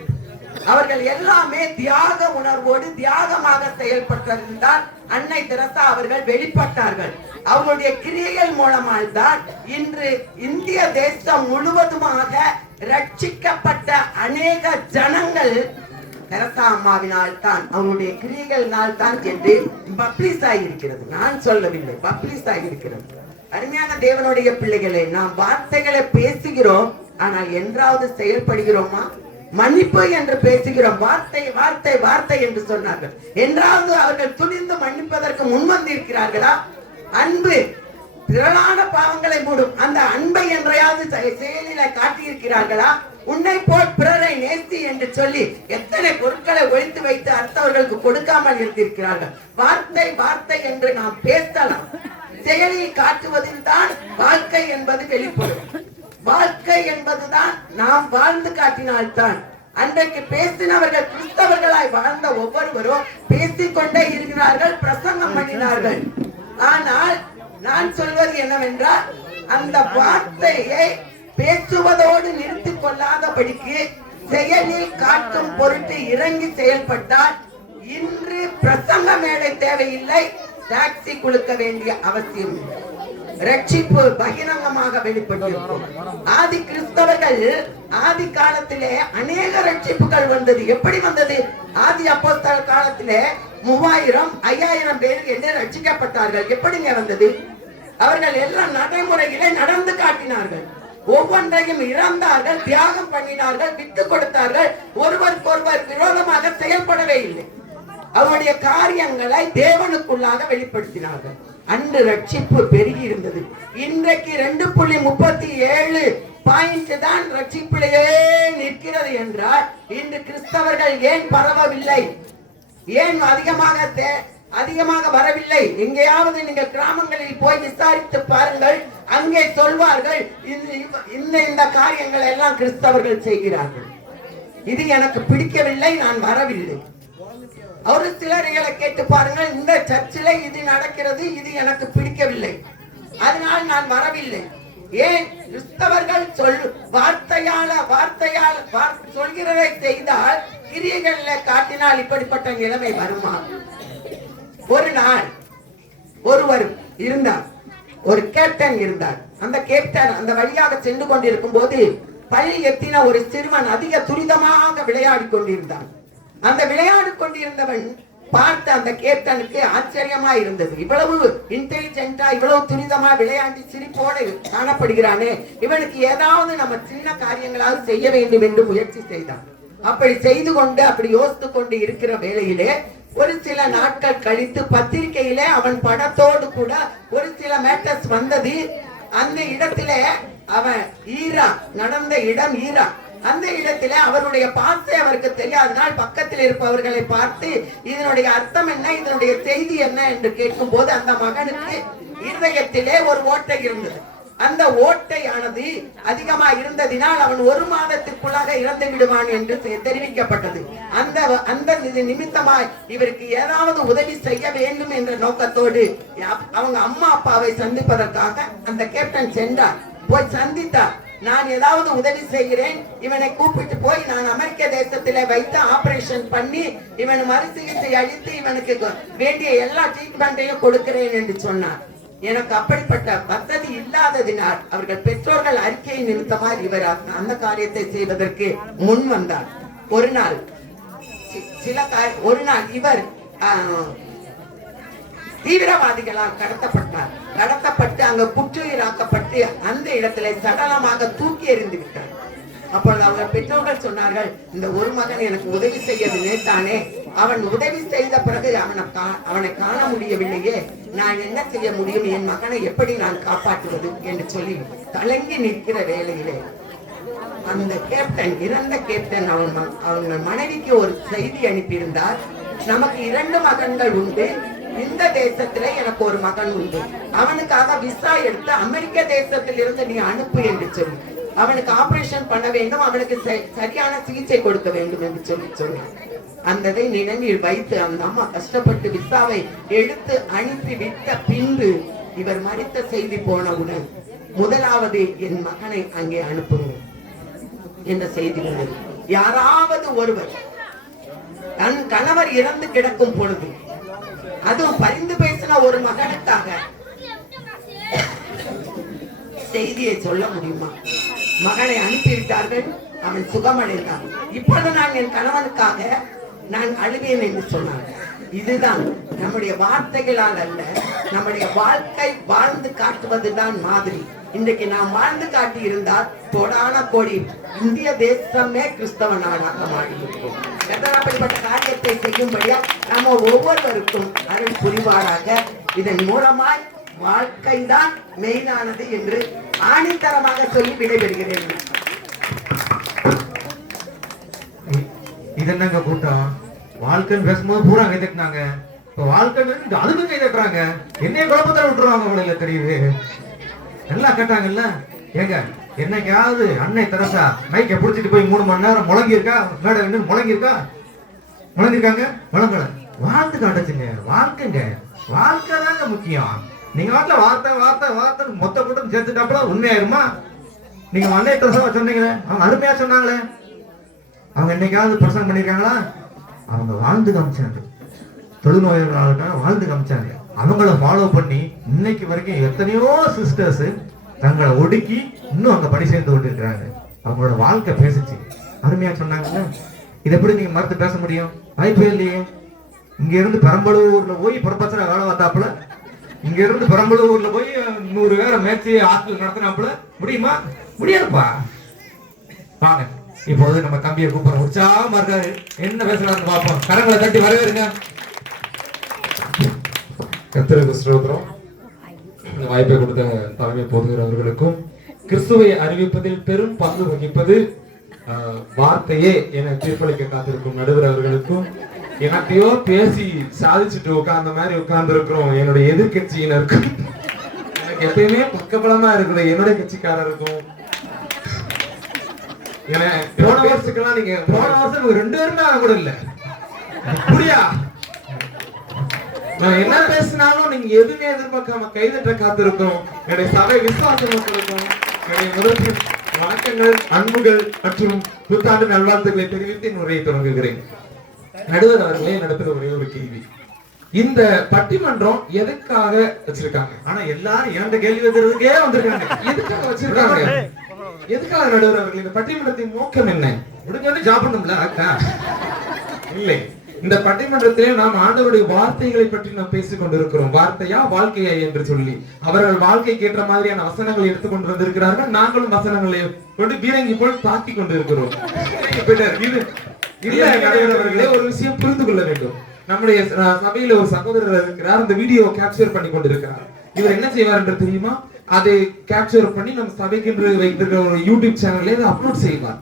அவர்கள் எல்லாமே தியாக உணர்வோடு தியாகமாக செயல்பட்டிருந்தால் அன்னை தெரசா அவர்கள் வெளிப்பட்டார்கள். அவருடைய கிரியைகள் மூலமாக தான் இன்று இந்திய தேசம் முழுவதுமாக ரட்சிக்கப்பட்ட அநேக ஜனங்கள் தெரசா அம்மாவினால் தான், அவருடைய கிரியைகளினால் தான் என்று பப்ளிஷ் ஆகியிருக்கிறது. நான் சொல்லவில்லை, பப்ளிஷ் ஆகியிருக்கிறது. அருமையான தேவனுடைய பிள்ளைகளை, நாம் வார்த்தைகளை பேசுகிறோம், ஆனால் என்றாவது செயல்படுகிறோமா? மன்னிப்பு என்று பேசுகிறோம், வார்த்தை வார்த்தை வார்த்தை என்று சொன்னார்கள். என்றாவது அவர்கள் துணிந்து மன்னிப்பதற்கு முன்வந்திருக்கிறார்களா? அன்பு திரளான பாவங்களை மூடும் அந்த அன்பை என்றையாவது செயலில காட்டியிருக்கிறார்களா? உன்னை போல் பிறரை நேசி என்று சொல்லி எத்தனை பொருட்களை ஒழித்து வைத்து அடுத்தவர்களுக்கு கொடுக்காமல் இருந்திருக்கிறார்கள். வார்த்தை வார்த்தை என்று நாம் பேசலாம், செயலில் காட்டுவதில் தான் வாழ்க்கை என்பது வெளிப்படும். வாழ்க்கை என்பதுதான் நாம் வாழ்ந்து காட்டினால்தான். அன்றைக்கு பேசினவர்கள் கிறிஸ்தவர்களாய் வாழ்ந்த ஒவ்வொருவரும் பேசிக்கொண்டே இருக்கிறார்கள், பிரசங்கம் பண்ணினார்கள். ஆனால் நான் சொல்வது என்னவென்றால், அந்த வார்த்தையை பேசுவதோடு நிறுத்திக் கொள்ளாதபடிக்கு செயலில் காட்டும் பொருட்டு இறங்கி செயல்பட்டால் இன்று பிரசங்க மேடை தேவையில்லை, டாக்ஸி கொடுக்க வேண்டிய அவசியம் இல்லை. ரட்சிப்பு பகிரங்கமாக வெளிப்பட்டிருக்கும். ஆதி கிறிஸ்தவர்கள் ஆதி காலத்திலே அநேக ரட்சிப்புகள் வந்தது. எப்படி வந்தது? ஆதி அப்போஸ்தலர் காலத்திலே 3000 5000 பேர் என்று ரட்சிக்கப்பட்டார்கள். எப்படிங்க வந்தது? அவர்கள் எல்லாம் நடைமுறையிலே நடந்து காட்டினார்கள். ஒவ்வொன்றையும் இறந்தார்கள், தியாகம் பண்ணினார்கள், விட்டு கொடுத்தார்கள். ஒருவருக்கொருவர் விரோதமாக செயல்படவே இல்லை. அவருடைய காரியங்களை தேவனுக்குள்ளாக வெளிப்படுத்தினார்கள். அன்று ரட்சிப்பு பெருகி இருந்தது. இன்றைக்கு 2.37 பாயிண்ட் தான் ரட்சிப்பிலேயே நிற்கிறது என்றால் இன்று கிறிஸ்தவர்கள் ஏன் பரவவில்லை? ஏன் அதிகமாக வரவில்லை? எங்கேயாவது நீங்கள் கிராமங்களில் போய் விசாரித்து பாருங்கள், அங்கே சொல்வார்கள் இந்த காரியங்கள் எல்லாம் கிறிஸ்தவர்கள் செய்கிறார்கள். இது எனக்கு பிடிக்கவில்லை, நான் வரவில்லை. ஒரு சிலர்களை கேட்டு பாருங்கள், இந்த சர்ச்சில் இது நடக்கிறது, இது எனக்கு பிடிக்கவில்லை, அதனால் நான் வரவில்லை. ஏன்? கிறிஸ்தவர்கள் வார்த்தையால சொல்கிறதை செய்தால் கிரியைகள்ல காட்டினால் இப்படிப்பட்ட நிலைமை வருமா? ஒரு நாள் ஒருவர் இருந்தார், ஒரு கேப்டன் இருந்தார். அந்த கேப்டன் அந்த வழியாக சென்று கொண்டிருக்கும் போது பள்ளி எத்தின ஒரு சிறுவன் அதிக துரிதமாக விளையாடி கொண்டிருந்தான். அந்த விளையாடி கொண்டிருந்தவன் பார்த்த அந்த கேப்டனுக்கு ஆச்சரியமா இருந்தது. இவ்வளவு இன்டெலிஜென்ட்டா, இவ்வளவு துரிதமா விளையாண்டி சிரிப்போடு காணப்படுகிறானே, இவனுக்கு ஏதாவது நம்ம சின்ன காரியங்களாவது செய்ய வேண்டும் என்று முயற்சி செய்தான். அப்படி செய்து கொண்டு அப்படி யோசித்து கொண்டு இருக்கிற வேளையிலே ஒரு சில நாட்கள் கழித்து பத்திரிகையிலே அவன் படத்தோடு கூட ஒரு சில மேட்டர்ஸ் வந்தது. அந்த இடத்திலே அவன் ஈராக், நடந்த இடம் ஈராக். அந்த இடத்துல அவருடைய பாசை அவருக்கு தெரியாதனால் பக்கத்தில் இருப்பவர்களை பார்த்து இதனுடைய அர்த்தம் என்ன, இதனுடைய செய்தி என்ன என்று கேட்கும் போது அந்த மகனுக்கு இருதயத்திலே ஒரு ஓட்டை இருந்தது. அந்த ஓட்டையானது அதிகமா இருந்ததினால் அவன் 1 மாதத்திற்குள்ளாக இறந்து விடுவான் என்று தெரிவிக்கப்பட்டது. அந்த நிமித்தமாய் இவருக்கு ஏதாவது உதவி செய்ய வேண்டும் என்ற நோக்கத்தோடு அவங்க அம்மா அப்பாவை சந்திப்பதற்காக அந்த கேப்டன் சென்றார். போய் சந்தித்தார். நான் ஏதாவது உதவி செய்கிறேன், இவனை கூப்பிட்டு போய் நான் அமெரிக்க தேசத்திலே வைத்து ஆபரேஷன் பண்ணி இவன் மறுசிகிச்சை அளித்து இவனுக்கு வேண்டிய எல்லா ட்ரீட்மெண்ட்டையும் கொடுக்கிறேன் என்று சொன்னார். எனக்கு அப்படிப்பட்ட வசதி இல்லாததினால் அவர்கள் பெற்றோர்கள் அறிக்கை நிமித்தமாக இவர் அந்த காரியத்தை செய்வதற்கு முன் வந்தார். ஒரு நாள் இவர் தீவிரவாதிகளால் கடத்தப்பட்டு அங்க குற்றுயிராக்கப்பட்டு அந்த இடத்துல சடலமாக தூக்கி எறிந்து விட்டார். அப்பொழுது அவர் பெற்றோர்கள் சொன்னார்கள், இந்த ஒரு மகன் எனக்கு உதவி செய்ய நினைத்தானே, அவன் உதவி செய்த பிறகு அவனை காண முடியவில்லையே, நான் என்ன செய்ய முடியும், என் மகனை எப்படி நான் காப்பாற்றுவது என்று சொல்லி கலங்கி நிற்கிற வேளையிலே அந்த கேப்டன், இறந்த கேப்டன் அவங்க மனைவிக்கு ஒரு செய்தி அனுப்பியிருந்தார். நமக்கு 2 மகன்கள் உண்டு, இந்த தேசத்திலே எனக்கு ஒரு மகன் உண்டு, அவனுக்காக விசா எடுத்து அமெரிக்க தேசத்தில் இருந்து நீ அனுப்பு என்று சொல்லி அவனுக்கு ஆபரேஷன் பண்ண வேண்டும், அவனுக்கு சரியான சிகிச்சை கொடுக்க வேண்டும் என்று சொல்லி அந்ததை நினைவில் வைத்து அந்த அம்மா கஷ்டப்பட்டு விசாவை எடுத்து அனுப்பி விட்ட பின்பு இவர் மரித்த செய்தி போனவுடன் முதலாவது என் மகனை அங்கே அனுப்புவோம் என்ற செய்தி வந்தது. யாராவது ஒருவர் தன் கணவர் இறந்து கிடக்கும் பொழுது, அதுவும் பரிந்து பேசின ஒரு மகனுக்காக செய்தியை சொல்ல முடியுமா? மகனை அனுப்பிவிட்டார்கள், அவன் சுகமடைந்தான். இப்பொழுது நான் என் கணவனுக்காக நான் அழுவேன் என்று சொன்னார். இதுதான் நம்முடைய வார்த்தைகளால் அல்ல, நம்முடைய வாழ்க்கை வாழ்ந்து காட்டுவதுதான் மாதிரி. இன்றைக்கு நாம் வாழ்ந்து காட்டி இருந்தால் கோடான கோடி இந்திய தேசமே கிறிஸ்தவ நாடாக மாறியிருக்கும். அப்படிப்பட்ட காரியத்தை செய்யும்படியா நம்ம ஒவ்வொருவருக்கும் அருள் புரிவாராக. இதன் மூலமாய் வாழ்க்கை தான் மெயினானது என்று ஆணித்தரமாக சொல்லி விடைபெறுகிறேன். இது என்னங்க கூட்டம்? வாழ்க்கைன்னு பேசும்போது பூரா கை தட்டினாங்க, இப்ப வாழ்க்கை அதுக்கும் கை தட்டுறாங்க. என்னைய குழப்பத்தில் விட்டுருவாங்க உங்களை தெரியுது. நல்லா கேட்டாங்கல்ல, ஏங்க என்னைக்காவது அன்னை தெரசா மைக்க பிடிச்சிட்டு போய் 3 மணி நேரம் முழங்கியிருக்கா? மேடை முழங்கிருக்காங்க? முழங்கல. வாழ்ந்து காட்டுச்சுங்க. வாழ்க்கைங்க, வாழ்க்கை தாங்க முக்கியம். நீங்க வாட்டில வார்த்தை மொத்த கூட்டம் சேர்த்துட்டாப்புல உண்மையாயிருமா? நீங்க அன்னை தெரசா சொன்னீங்களே, அவங்க அருமையா சொன்னாங்களே, அவங்க என்னைக்காவது பிரசங்கம் பண்ணிருக்காங்களா? அவங்க வாழ்ந்து காமிச்சாங்க. தொழுநோயாளர்களுக்காக வாழ்ந்து காமிச்சாங்க. அவங்கள ஃபாலோ பண்ணி இன்னைக்கு வரைக்கும் எத்தனையோ சிஸ்டர்ஸ் தங்களை ஒடுக்கி இன்னும் அங்க பணி சேர்ந்து கொண்டு இருக்கிறாங்க. அவங்களோட வாழ்க்கை பேசிச்சு. அருமையா சொன்னாங்கல்ல. இதை எப்படி நீங்க மறுத்து பேச முடியும்? வாய்ப்பே இல்லையே. இங்க இருந்து பெரம்பலூர்ல போய் புறப்பச்சனை வேலை பார்த்தாப்புல, இங்க இருந்து பெரம்பலூர்ல போய் 100 பேரை மேய்ச்சி ஹாஸ்டல் நடத்தினாப்புல முடியுமா? முடியாதுப்பா. வாங்க, இப்போது நம்ம தம்பியை கூப்பிடுறோம். உற்சாகமா இருக்காரு, என்ன பேசுறாருன்னு பார்ப்போம். கரங்களை தட்டி வரவேறுங்க. கர்த்தருக்கு ஸ்தோத்திரம். இந்த வாய்ப்பை கொடுத்த தலைமை போதுகிற அவர்களுக்கும், கிறிஸ்துவை அறிவிப்பதில் பெரும் பங்கு வகிப்பது வார்த்தையே என தீர்ப்பளிக்க காத்திருக்கும் நடுவர் அவர்களுக்கும், எனக்கையோ பேசி சாதிச்சுட்டு உட்கார்ந்த மாதிரி உட்கார்ந்து இருக்கிறோம் என்னுடைய எதிர்கட்சியினருக்கும், எனக்கு எப்பயுமே பக்கபலமா இருக்கிற என்னுடைய கட்சிக்காரருக்கும், போன வருஷத்துக்கெல்லாம் நீங்க போன வருஷம் 2 பேருமே கூட இல்ல. புரியா? நான் என்ன பேசினாலும் நீங்க எதுவுமே எதிர்பார்க்காம கைதட்ட காத்திருக்கோம் என்னுடைய சபை விசுவாச மக்களுக்கும் என்னுடைய முதல் வணக்கங்கள், அன்புகள் மற்றும் புத்தாண்டு நல்வாழ்த்துக்களை தெரிவித்து என் உரையை தொடங்குகிறேன். நடுவர் அவர்களே, நடத்துகிற ஒரே ஒரு கேள்வி, இந்த பட்டிமன்றம் எதுக்காக வச்சிருக்காங்க? ஆனா எல்லாரும் என்கிட்ட கேள்வி வைக்கிறதுக்கே வந்திருக்காங்க. எதுக்காக வச்சிருக்காங்க? எதுக்காக நடுவர் அவர்கள் இந்த பட்டிமன்றத்தின் நோக்கம் என்ன? முடிஞ்சோடனே சாப்பிடணும்ல அக்கா? இல்லை, இந்த பட்டிமன்றத்திலே நாம் ஆண்டவருடைய வார்த்தைகளை பற்றி நாம் பேசிக் கொண்டிருக்கிறோம். வார்த்தையா வாழ்க்கையா என்று சொல்லி அவர்கள் வாழ்க்கைக்கு ஏற்ற மாதிரியான வசனங்களை எடுத்துக்கொண்டு வந்திருக்கிறார்கள். நாங்களும் வசனங்களை கொண்டு பீரங்கி போல் தாக்கி கொண்டிருக்கிறோம். இல்ல நடுவர்களே, ஒரு விஷயம் புரிந்து கொள்ள வேண்டும். நம்முடைய சபையில ஒரு சகோதரர் இருக்கிறார், அந்த வீடியோ கேப்சர் பண்ணி கொண்டிருக்கிறார். இவர் என்ன செய்வார் என்று தெரியுமா? அதை கேப்சர் பண்ணி நம்ம சபைக்கு வைத்திருக்கிற ஒரு யூடியூப் சேனல்ல அப்லோட் செய்வார்.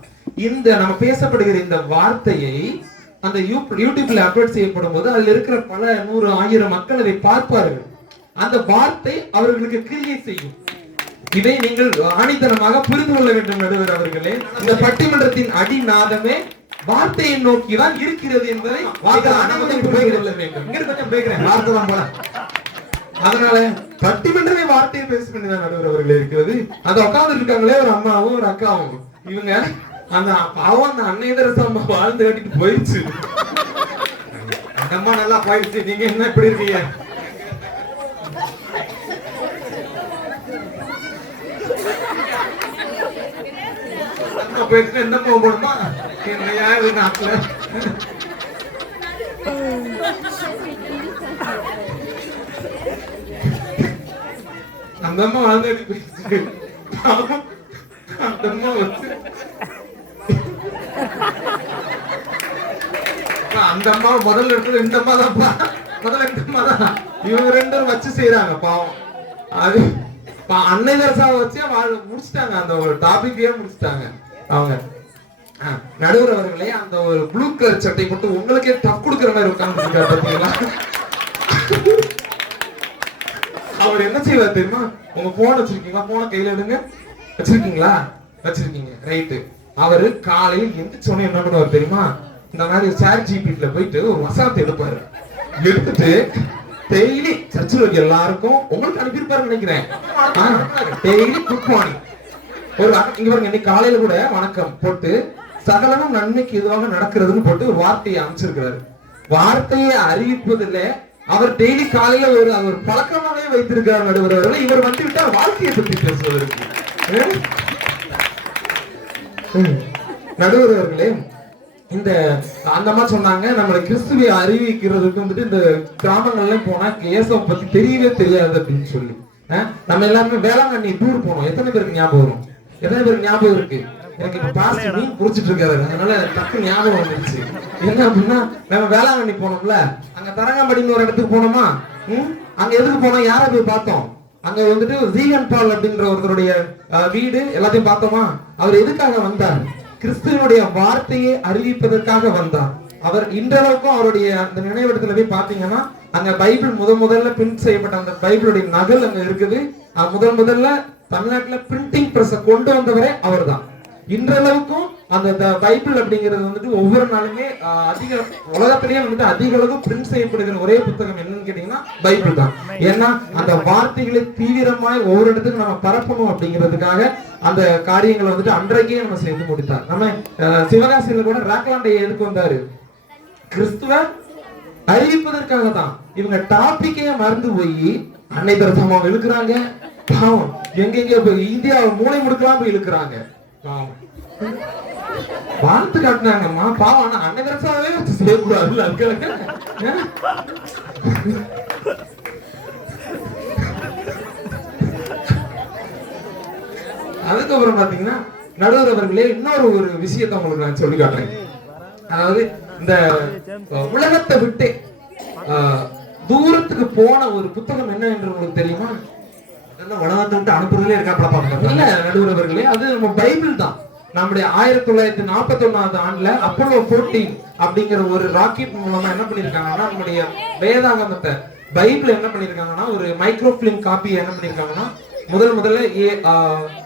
இந்த நம்ம பேசப்படுகிற இந்த வார்த்தையை அந்த யூடியூப்ல அப்லோட் செய்யப்படும் போது அதுல இருக்கிற பல 100 1000 மக்கள் அதை பார்ப்பார்கள். அந்த வார்த்தை அவர்களுக்கு கிரியை செய்யும். இதை நீங்கள் ஆணித்தனமாக புரிந்து கொள்ள வேண்டும் நடுவர் அவர்களே. இந்த பட்டிமன்றத்தின் அடிநாதமே வார்த்தையை நோக்கிதான் இருக்கிறது என்பதை புரிந்து கொள்ள வேண்டும். அதனால பட்டிமன்றமே வார்த்தையை பேச வேண்டியதான் நடுவர் அவர்களே இருக்கிறது. அதை உட்கார்ந்து இருக்காங்களே ஒரு அம்மாவும் ஒரு அக்காவும், இவங்க அந்த பாவம் அந்த அன்னையதரச அம்மா வாழ்ந்து கட்டிட்டு போயிடுச்சு. அந்த அம்மா நல்லா போயிடுச்சு. நீங்க என்ன இப்படி இருக்கீங்க? போயிடுச்சு. எந்த அம்மா போடுமா என்ன யாரு நாட்டுல அந்த அம்மா வாழ்ந்து கட்டி போயிடுச்சு. அந்த அம்மா வச்சு அந்த அம்மா முதல்ல எடுத்தது இந்த அம்மா தான். முதல்ல இந்த அம்மா தான். இவங்க 2 பேரும் வச்சு செய்யறாங்க பாவம். அது அன்னை தரசாவை வச்சு முடிச்சுட்டாங்க. அந்த ஒரு டாபிக்கையே முடிச்சுட்டாங்க அவங்க. நடுவர் அவர்களே, அந்த ஒரு ப்ளூ கலர் சட்டை போட்டு உங்களுக்கே டப் கொடுக்குற மாதிரி உட்கார்ந்து பாத்தீங்களா? அவர் என்ன செய்வார் தெரியுமா? உங்க போன் வச்சிருக்கீங்களா? போனை கையில எடுங்க. வச்சிருக்கீங்களா? வச்சிருக்கீங்க, ரைட்டு. அவரு காலையில் எந்திரிச்ச உடனே என்ன பண்ணுவார் தெரியுமா? இந்த மாதிரி சாட் ஜிபிடில போயிட்டு ஒரு வசனத்தை எடுப்பாரு. எடுத்துட்டு டெய்லி சர்ச்சில் எல்லாருக்கும் உங்களுக்கு அனுப்பியிருப்பாரு நினைக்கிறேன். டெய்லி குட் மார்னிங் ஒரு இங்க பாருங்க, இன்னைக்கு காலையில கூட வணக்கம் போட்டு சகலமும் நன்மைக்கு எதுவாக நடக்கிறதுன்னு போட்டு ஒரு வார்த்தையை அமைச்சிருக்கிறாரு. வார்த்தையை அறிவிப்பதில்ல அவர் டெய்லி காலையில ஒரு பழக்கமாவே வைத்திருக்கிறார் நடுவர்கள். இவர் வந்து விட்டால் வாழ்க்கையை பற்றி பேசுவதற்கு. நடுவர்களே, இந்த அந்த மாதிரி சொன்னாங்க, நம்மள கிறிஸ்துவை அறிவிக்கிறதுக்கு வந்துட்டு இந்த கிராமங்கள்ல போனா இயேசுவை பத்தி தெரியவே தெரியாது அப்படின்னு சொல்லி நம்ம எல்லாருமே வேளாங்கண்ணி டூர் போனோம். எத்தனை பேருக்கு ஞாபகம் வரும்? எத்தனை பேருக்கு ஞாபகம் இருக்கு? எனக்கு இப்ப பாஸ்டர் மீன் புடிச்சிட்டு இருக்காரு, அதனால டக்கு ஞாபகம் வந்துருச்சு. என்ன அப்படின்னா, நம்ம வேளாங்கண்ணி போனோம்ல, அங்க தரங்கம்படின்னு ஒரு இடத்துக்கு போனோமா? அங்க எதுக்கு போனோம்? யாரை போய் பார்த்தோம்? அங்க வந்துட்டு ஜீகன் பால் அப்படின்ற ஒருத்தருடைய வீடு எல்லாத்தையும் பார்த்தோமா? அவர் எதுக்காக வந்தார்? கிறிஸ்துவனுடைய வார்த்தையை அறிவிப்பதற்காக வந்தார். அவர் இன்றளவுக்கும் அவருடைய அந்த நினைவிடத்துல போய் பாத்தீங்கன்னா அங்க பைபிள் முதல்ல பிரிண்ட் செய்யப்பட்ட அந்த பைபிளுடைய நகல் அங்க இருக்குது. முதல்ல தமிழ்நாட்டுல பிரிண்டிங் பிரஸ் கொண்டு வந்தவரே அவர் தான். இன்றளவுக்கும் அந்த பைபிள் அப்படிங்கிறது வந்துட்டு ஒவ்வொரு நாளுமே அதிக உலகத்திலேயே வந்துட்டு அதிக அளவு பிரிண்ட் செய்யப்படுகிற ஒரே புத்தகம் என்னன்னு கேட்டீங்கன்னா பைபிள் தான். ஏன்னா அந்த வார்த்தைகளை தீவிரமாய் ஒவ்வொரு இடத்துக்கு நம்ம பரப்பணும் அப்படிங்கிறதுக்காக அந்த காரியங்களை வந்துட்டு அன்றைக்கே நம்ம செய்து முடித்தார். நம்ம சிவகாசியில கூட ராக்லாண்டை எதுக்கு வந்தாரு? கிறிஸ்துவ அறிவிப்பதற்காக தான். இவங்க டாபிக்கே மறந்து போய் அன்னை தரசமா இழுக்கிறாங்க. பாவம், எங்கெங்க போய் இந்தியாவை மூளை முடுக்கலாம் போய் இழுக்கிறாங்க. வாழ்த்து காட்டினாங்கம்மா, பாவம். ஆனா அன்னை தரசாவே செய்யக்கூடாது. அதுக்கப்புறம் பாத்தீங்கன்னா நடுவர் அவர்களே, இன்னொரு ஒரு விஷயத்தை உங்களுக்கு நான் சொல்லி காட்டுறேன். அதாவது இந்த உலகத்தை விட்டு தூரத்துக்கு போன ஒரு புத்தகம் என்ன என்று உங்களுக்கு தெரியுமா? உலகத்தை விட்டு அனுப்புறதுல இருக்கா? இல்ல நடுவர் அவர்களே, அது நம்ம பைபிள் தான். நம்முடைய 1941 ஆண்டுல அப்போலோ 14 அப்படிங்கிற ஒரு ராக்கெட் மூலமா என்ன பண்ணிருக்காங்கன்னா நம்முடைய வேதாகமத்தை பைபிள் என்ன பண்ணிருக்காங்கன்னா ஒரு மைக்ரோஃபிலிம் காப்பி என்ன பண்ணிருக்காங்கன்னா முதல்ல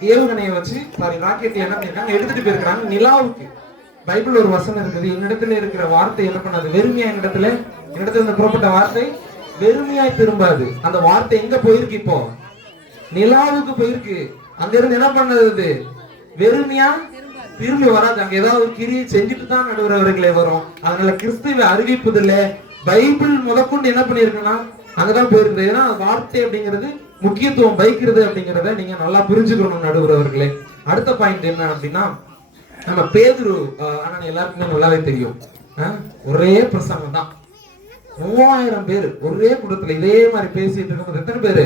ஏவுகணையை வச்சு ராக்கெட் என்ன பண்ணிருக்காங்க எடுத்துட்டு போயிருக்காங்க நிலாவுக்கு. பைபிள் ஒரு வசனம் இருக்குது, என்னிடத்துல இருக்கிற வார்த்தை என்ன பண்ணாது? வெறுமையா என்னிடத்துல இந்த புறப்பட்ட வார்த்தை வெறுமையாய் திரும்பாது. அந்த வார்த்தை எங்க போயிருக்கு? இப்போ நிலாவுக்கு போயிருக்கு. அங்க இருந்து என்ன பண்ணது? வெறுமையா திரும்பி வராது. அங்க ஏதாவது ஒரு கிரியை செஞ்சுட்டு தான் நடுவர் அவர்களே வரும். அதனால கிறிஸ்துவை அறிவிப்பதில்ல பைபிள் முதற்கொண்டு என்ன பண்ணிருக்குன்னா அங்கதான் போயிருக்குது. ஏன்னா வார்த்தை அப்படிங்கிறது முக்கியத்துவம் வைக்கிறது அப்படிங்கிறத நீங்க நல்லா புரிஞ்சுக்கணும் நடுவர் அவர்களே. அடுத்த பாயிண்ட் என்ன அப்படின்னா, நம்ம பேதுரு அண்ணன் எல்லாருக்குமே நல்லாவே தெரியும். ஒரே பிரசங்கம் தான். 3000 பேர் ஒரே கூட்டத்துல இதே மாதிரி பேசிட்டு இருக்கும்போது எத்தனை பேரு?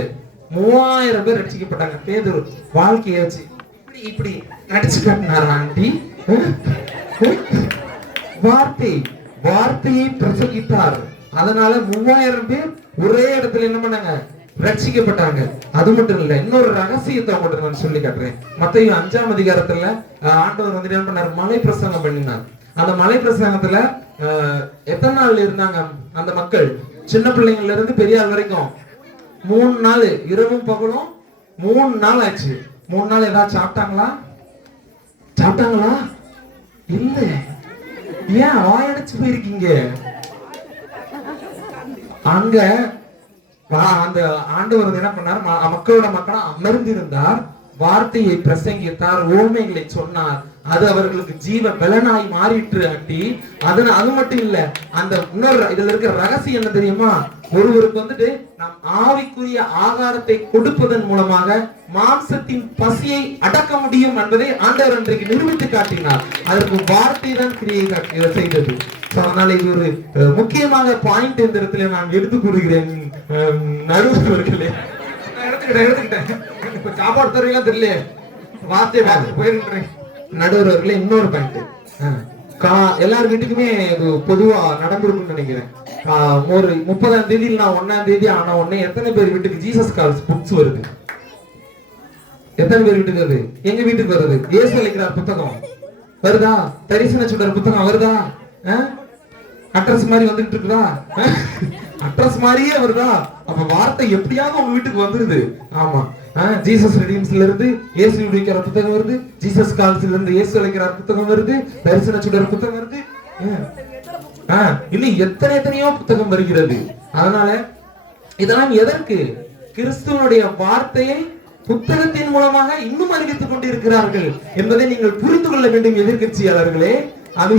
3000 பேர் ரட்சிக்கப்பட்டாங்க. பேதுரு வாழ்க்கையை வச்சு இப்படி நடிச்சு காட்டினார். ஆண்டி வார்த்தையை பிரசங்கித்தார். அதனால 3000 பேர் ஒரே இடத்துல என்ன பண்ணாங்க? ரட்சிக்கப்பட்டாங்க. அது மட்டும் இல்ல, இன்னொரு ரகசியத்தை உங்களுக்கு நான் சொல்லி காட்டுறேன். மத்தேயு 5ஆம் அதிகாரத்துல ஆண்டவர் வந்து என்ன பண்ணார்? மலை பிரசங்கம் பண்ணினார். அந்த மலை பிரசங்கத்துல எத்தனை நாள் இருந்தாங்க அந்த மக்கள்? சின்ன பிள்ளைங்கள்ல இருந்து பெரியார் வரைக்கும் 3 நாள், இரவும் பகலும் 3 நாள் ஆச்சு. 3 நாள் ஏதாவது சாப்பிட்டாங்களா? இல்ல. ஏன் வாயடைச்சு போயிருக்கீங்க? அங்க அந்த ஆண்டவர் என்ன பண்ணார்? மக்களோட மக்களா அமர்ந்திருந்தார், வார்த்தையை பிரசங்கித்தார், ஓமைகளை சொன்னார். அது அவர்களுக்கு ஜீவ பலனாய் மாறிட்டு ஆட்டி. அது மட்டும் இல்ல, அந்த இன்னொரு இதுல இருக்கிற ரகசியம் என்ன தெரியுமா? ஒருவருக்கு வந்துட்டு நாம் ஆவிக்குரிய ஆகாரத்தை கொடுப்பதன் மூலமாக மாம்சத்தின் பசியை அடக்க முடியும் என்பதை ஆண்டவர் அன்றைக்கு நிரூபித்து காட்டினார். அதற்கு வார்த்தை தான் கிரியை செய்தது. அதனால இது ஒரு முக்கியமாக பாயிண்ட் இந்த இடத்துல நான் எடுத்து கூறுகிறேன். நடுவர்களே, எடுத்துக்கிட்டேன். இப்ப சாப்பாடு தருவீங்களா தெரியல, வார்த்தையை பார்த்து போயிருக்கிறேன். நடுவர்களே, இன்னொரு பாயிண்ட் எல்லார் வீட்டுக்குமே இது பொதுவா நடந்திருக்கும்னு நினைக்கிறேன். ஒரு 30ஆம் தேதி நான் 1ஆம் தேதி ஆன உடனே எத்தனை பேர் வீட்டுக்கு ஜீசஸ் கால்ஸ் புக்ஸ் வருது? எத்தனை பேர் வீட்டுக்கு வருது? எங்க வீட்டுக்கு வருது. இயேசு அழைக்கிறார் புத்தகம் வருதா? தரிசன சுடர் புத்தகம் வருதா? அட்ரஸ் மாதிரி வந்துட்டு இருக்குதா? அட்ரஸ் மாதிரியே வருதா? அப்ப வார்த்தை எப்படியாவது உங்க வீட்டுக்கு வந்துருது. ஆமா, ஜீசஸ் ரெடீம்ஸ்ல இருந்து இயேசு அழைக்கிற புத்தகம் வருது, ஜீசஸ் கால்ஸ்ல இருந்து இயேசு அழைக்கிற புத்தகம் வருது, தரிசன சுடர் புத்தகம் வருது, இன்னும் எத்தனையோ புத்தகம் வருகிறது. அதனால இதெல்லாம் எதற்கு? கிறிஸ்துவனுடைய வார்த்தையை புத்தகத்தின் மூலமாக இன்னும் அறிவித்துக் கொண்டிருக்கிறார்கள் என்பதை நீங்கள் புரிந்து கொள்ள வேண்டும் எதிர்க்கட்சியாளர்களே. அது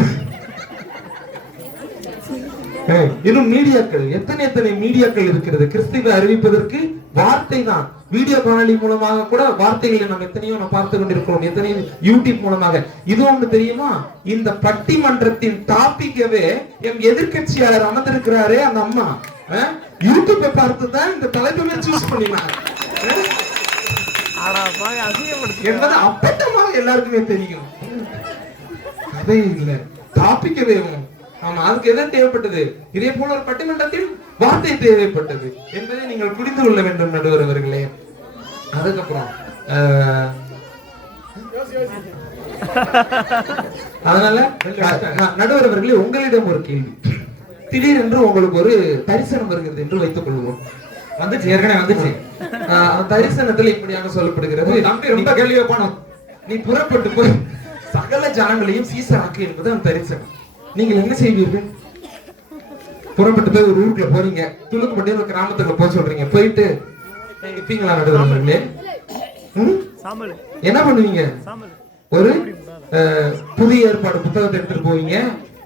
இன்னும் மீடியாக்கள், எத்தனை மீடியாக்கள் இருக்கிறது கிறிஸ்துவை அறிவிப்பதற்கு. வார்த்தை தான். வீடியோ காணொலி மூலமாக கூட வார்த்தைகளை நாம் எத்தனையோ பார்த்து கொண்டிருக்கிறோம், எத்தனையோ யூடியூப் மூலமாக. இது ஒன்று தெரியுமா? இந்த பட்டிமன்றத்தின் டாபிக்கவே எம் எதிர்க்கட்சியாளர் அமர்ந்திருக்கிறாரே அந்த அம்மா, யூடியூப்பை பார்த்து தான் இந்த தலைப்பை சூஸ் பண்ணினார் என்பது அப்பட்டமாக எல்லாருக்குமே தெரியும். அதே இல்ல, டாபிக்கவே. ஆமா, அதுக்கு எதை தேவைப்பட்டது? இதே போல ஒரு பட்டிமன்றத்தில் வார்த்தை தேவைப்பட்டது என்பதை நீங்கள் புரிந்து கொள்ள வேண்டும் நடுவர் அவர்களே. அதுக்கப்புறம் அதனால நடுவர் அவர்களே, உங்களிடம் ஒரு கேள்வி. திடீரென்று உங்களுக்கு ஒரு தரிசனம் வருகிறது என்று வைத்துக் கொள்வோம். வந்துச்சு, ஏற்கனவே வந்துச்சு. தரிசனத்தில் இப்படியாக சொல்லப்படுகிறது, தம்பி ரொம்ப கேள்வி வைப்பானோம், நீ புறப்பட்டு போய் சகல ஜனங்களையும் சீசராக்கு என்பது அந்த தரிசனம். நீங்கள் என்ன செய்வீர்கள்? புறப்பட்டு போய் ஒரு ஊருக்குள்ள போறீங்க, துளுக்குப்பட்டி ஒரு கிராமத்துக்குள்ள போக சொல்றீங்க. போயிட்டு நிப்பீங்களா நடுவர்களே? என்ன பண்ணுவீங்க? ஒரு புதிய ஏற்பாடு புத்தகத்தை எடுத்துட்டு போவீங்க,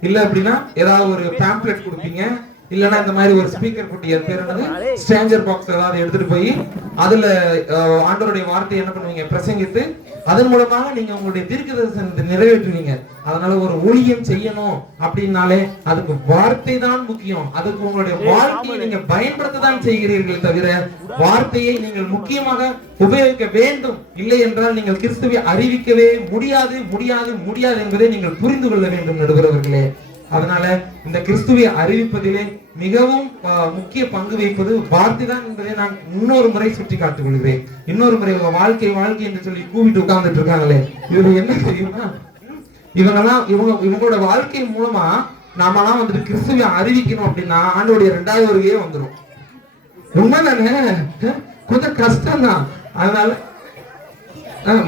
இல்ல அப்படின்னா ஏதாவது ஒரு பேம்ப்ளெட் கொடுப்பீங்க, இல்லன்னா இந்த மாதிரி ஒரு ஸ்பீக்கர் குட்டி, அது பேர் என்னது, ஸ்ட்ரேஞ்சர் பாக்ஸ் ஏதாவது எடுத்துட்டு போய் அதுல ஆண்டவருடைய வார்த்தையை என்ன பண்ணுவீங்க? பிரசங்கித்து அதன் மூலமாக நீங்க உங்களுடைய தீர்க்கதரிசனத்தை நிறைவேற்றுவீங்க. அதனால ஒரு ஊழியம் செய்யணும் அப்படின்னாலே அதுக்கு வார்த்தை தான் முக்கியம். அதுக்கு உங்களுடைய வாழ்க்கையை நீங்க பயன்படுத்த தான் செய்கிறீர்கள் தவிர வார்த்தையை நீங்கள் முக்கியமாக உபயோகிக்க வேண்டும். இல்லை என்றால் நீங்கள் கிறிஸ்துவை அறிவிக்கவே முடியாது முடியாது முடியாது என்பதை நீங்கள் புரிந்து கொள்ள வேண்டும் நடுவர்களே. அதனால இந்த கிறிஸ்துவை அறிவிப்பதிலே மிகவும் முக்கிய பங்கு வகிப்பது வார்த்தை தான் என்பதை நான் இன்னொரு முறை சுட்டி காட்டிக் கொள்கிறேன். இன்னொரு முறை வாழ்க்கை வாழ்க்கை என்று சொல்லி கூவிட்டு உட்கார்ந்துட்டு இருக்காங்களே, இது என்ன தெரியுமா? இவங்களோட வாழ்க்கை மூலமா நாமெல்லாம் வந்துட்டு கிறிஸ்துவை அறிவிக்கணும் அப்படின்னா ஆண்டோடைய 2வது வருகையே வந்துடும். உண்மைதானே? கொஞ்சம் கஷ்டம் தான். அதனால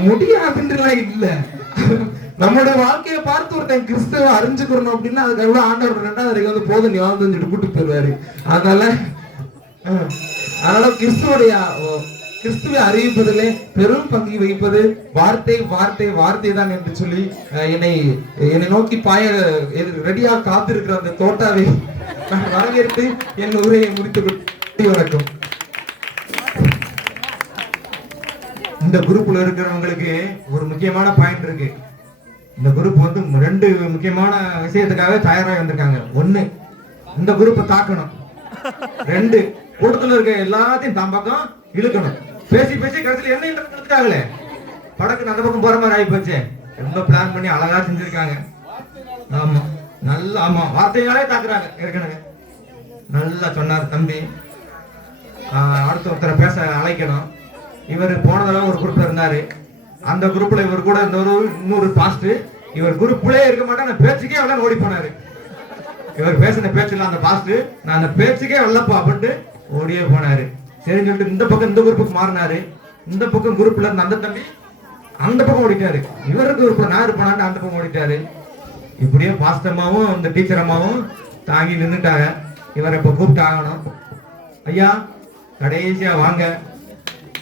முடியாதுன்றலாம் இல்ல. நம்மளோட வாழ்க்கையை பார்த்து ஒருத்தன் கிறிஸ்துவ அறிஞ்சுக்கணும் அப்படின்னா அதுக்கு எவ்வளவு ஆண்டவர் 2வது வருகை வந்து போதும், நீ வந்து கூட்டு போயிருவாரு. அதனால கிறிஸ்துவை அறிவிப்பதிலே பெரும் பங்கு வகிப்பது வார்த்தை வார்த்தை வார்த்தை தான் என்று சொல்லி என்னை நோக்கி பாய ரெடியா காத்திருக்கிற அந்த தோட்டாவை நான் வரவேற்று என் உரையை முடித்துக் கொண்டு வணக்கம். இந்த குரூப்ல இருக்கிறவங்களுக்கு ஒரு முக்கியமான பாயிண்ட் இருக்கு. இந்த குரூப் வந்து 2 முக்கியமான விஷயத்துக்காக தயாராக வந்திருக்காங்க. 1, இந்த குரூப்பை தாக்கணும். 2, கூட்டத்துல இருக்க எல்லாத்தையும் தான் பக்கம் இழுக்கணும். பேசி கடைசியில் என்ன எடுத்துட்டாங்களே படக்கு அந்த பக்கம் போற மாதிரி ஆகி போச்சு. ரொம்ப பிளான் பண்ணி அழகா செஞ்சிருக்காங்க. ஆமா நல்லா வார்த்தைகளே தாக்குறாங்க. ஏற்கனவே நல்லா சொன்னார் தம்பி. அடுத்த ஒருத்தரை பேச அழைக்கணும். இவர் போன தடவை ஒரு குரூப்ல இருந்தாரு. அந்த குரூப்ல இவர் கூட இன்னொரு பாஸ்ட் இவர் குரூப்லயே இருக்க மாட்டேன், அந்த பேச்சுக்கே எல்லாம் ஓடி போனாரு. இவர் பேசின பேச்சுல அந்த பாஸ்ட் நான் அந்த பேச்சுக்கே வரலப்பா அப்படின்ட்டு ஓடியே போனாரு. சரின்னு சொல்லிட்டு இந்த பக்கம் இந்த குரூப்புக்கு மாறினாரு. இந்த பக்கம் குரூப்ல இருந்த அந்த தம்பி அந்த பக்கம் ஓடிட்டாரு. இவருக்கு குரூப்ல நான் இருப்பானான்னு அந்த பக்கம் ஓடிட்டாரு. இப்படியே பாஸ்டம்மாவும் இந்த டீச்சர் அம்மாவும் தாங்கி நின்றுட்டாங்க. இவரை இப்ப கூப்பிட்டு ஆகணும். ஐயா கடைசியா வாங்க.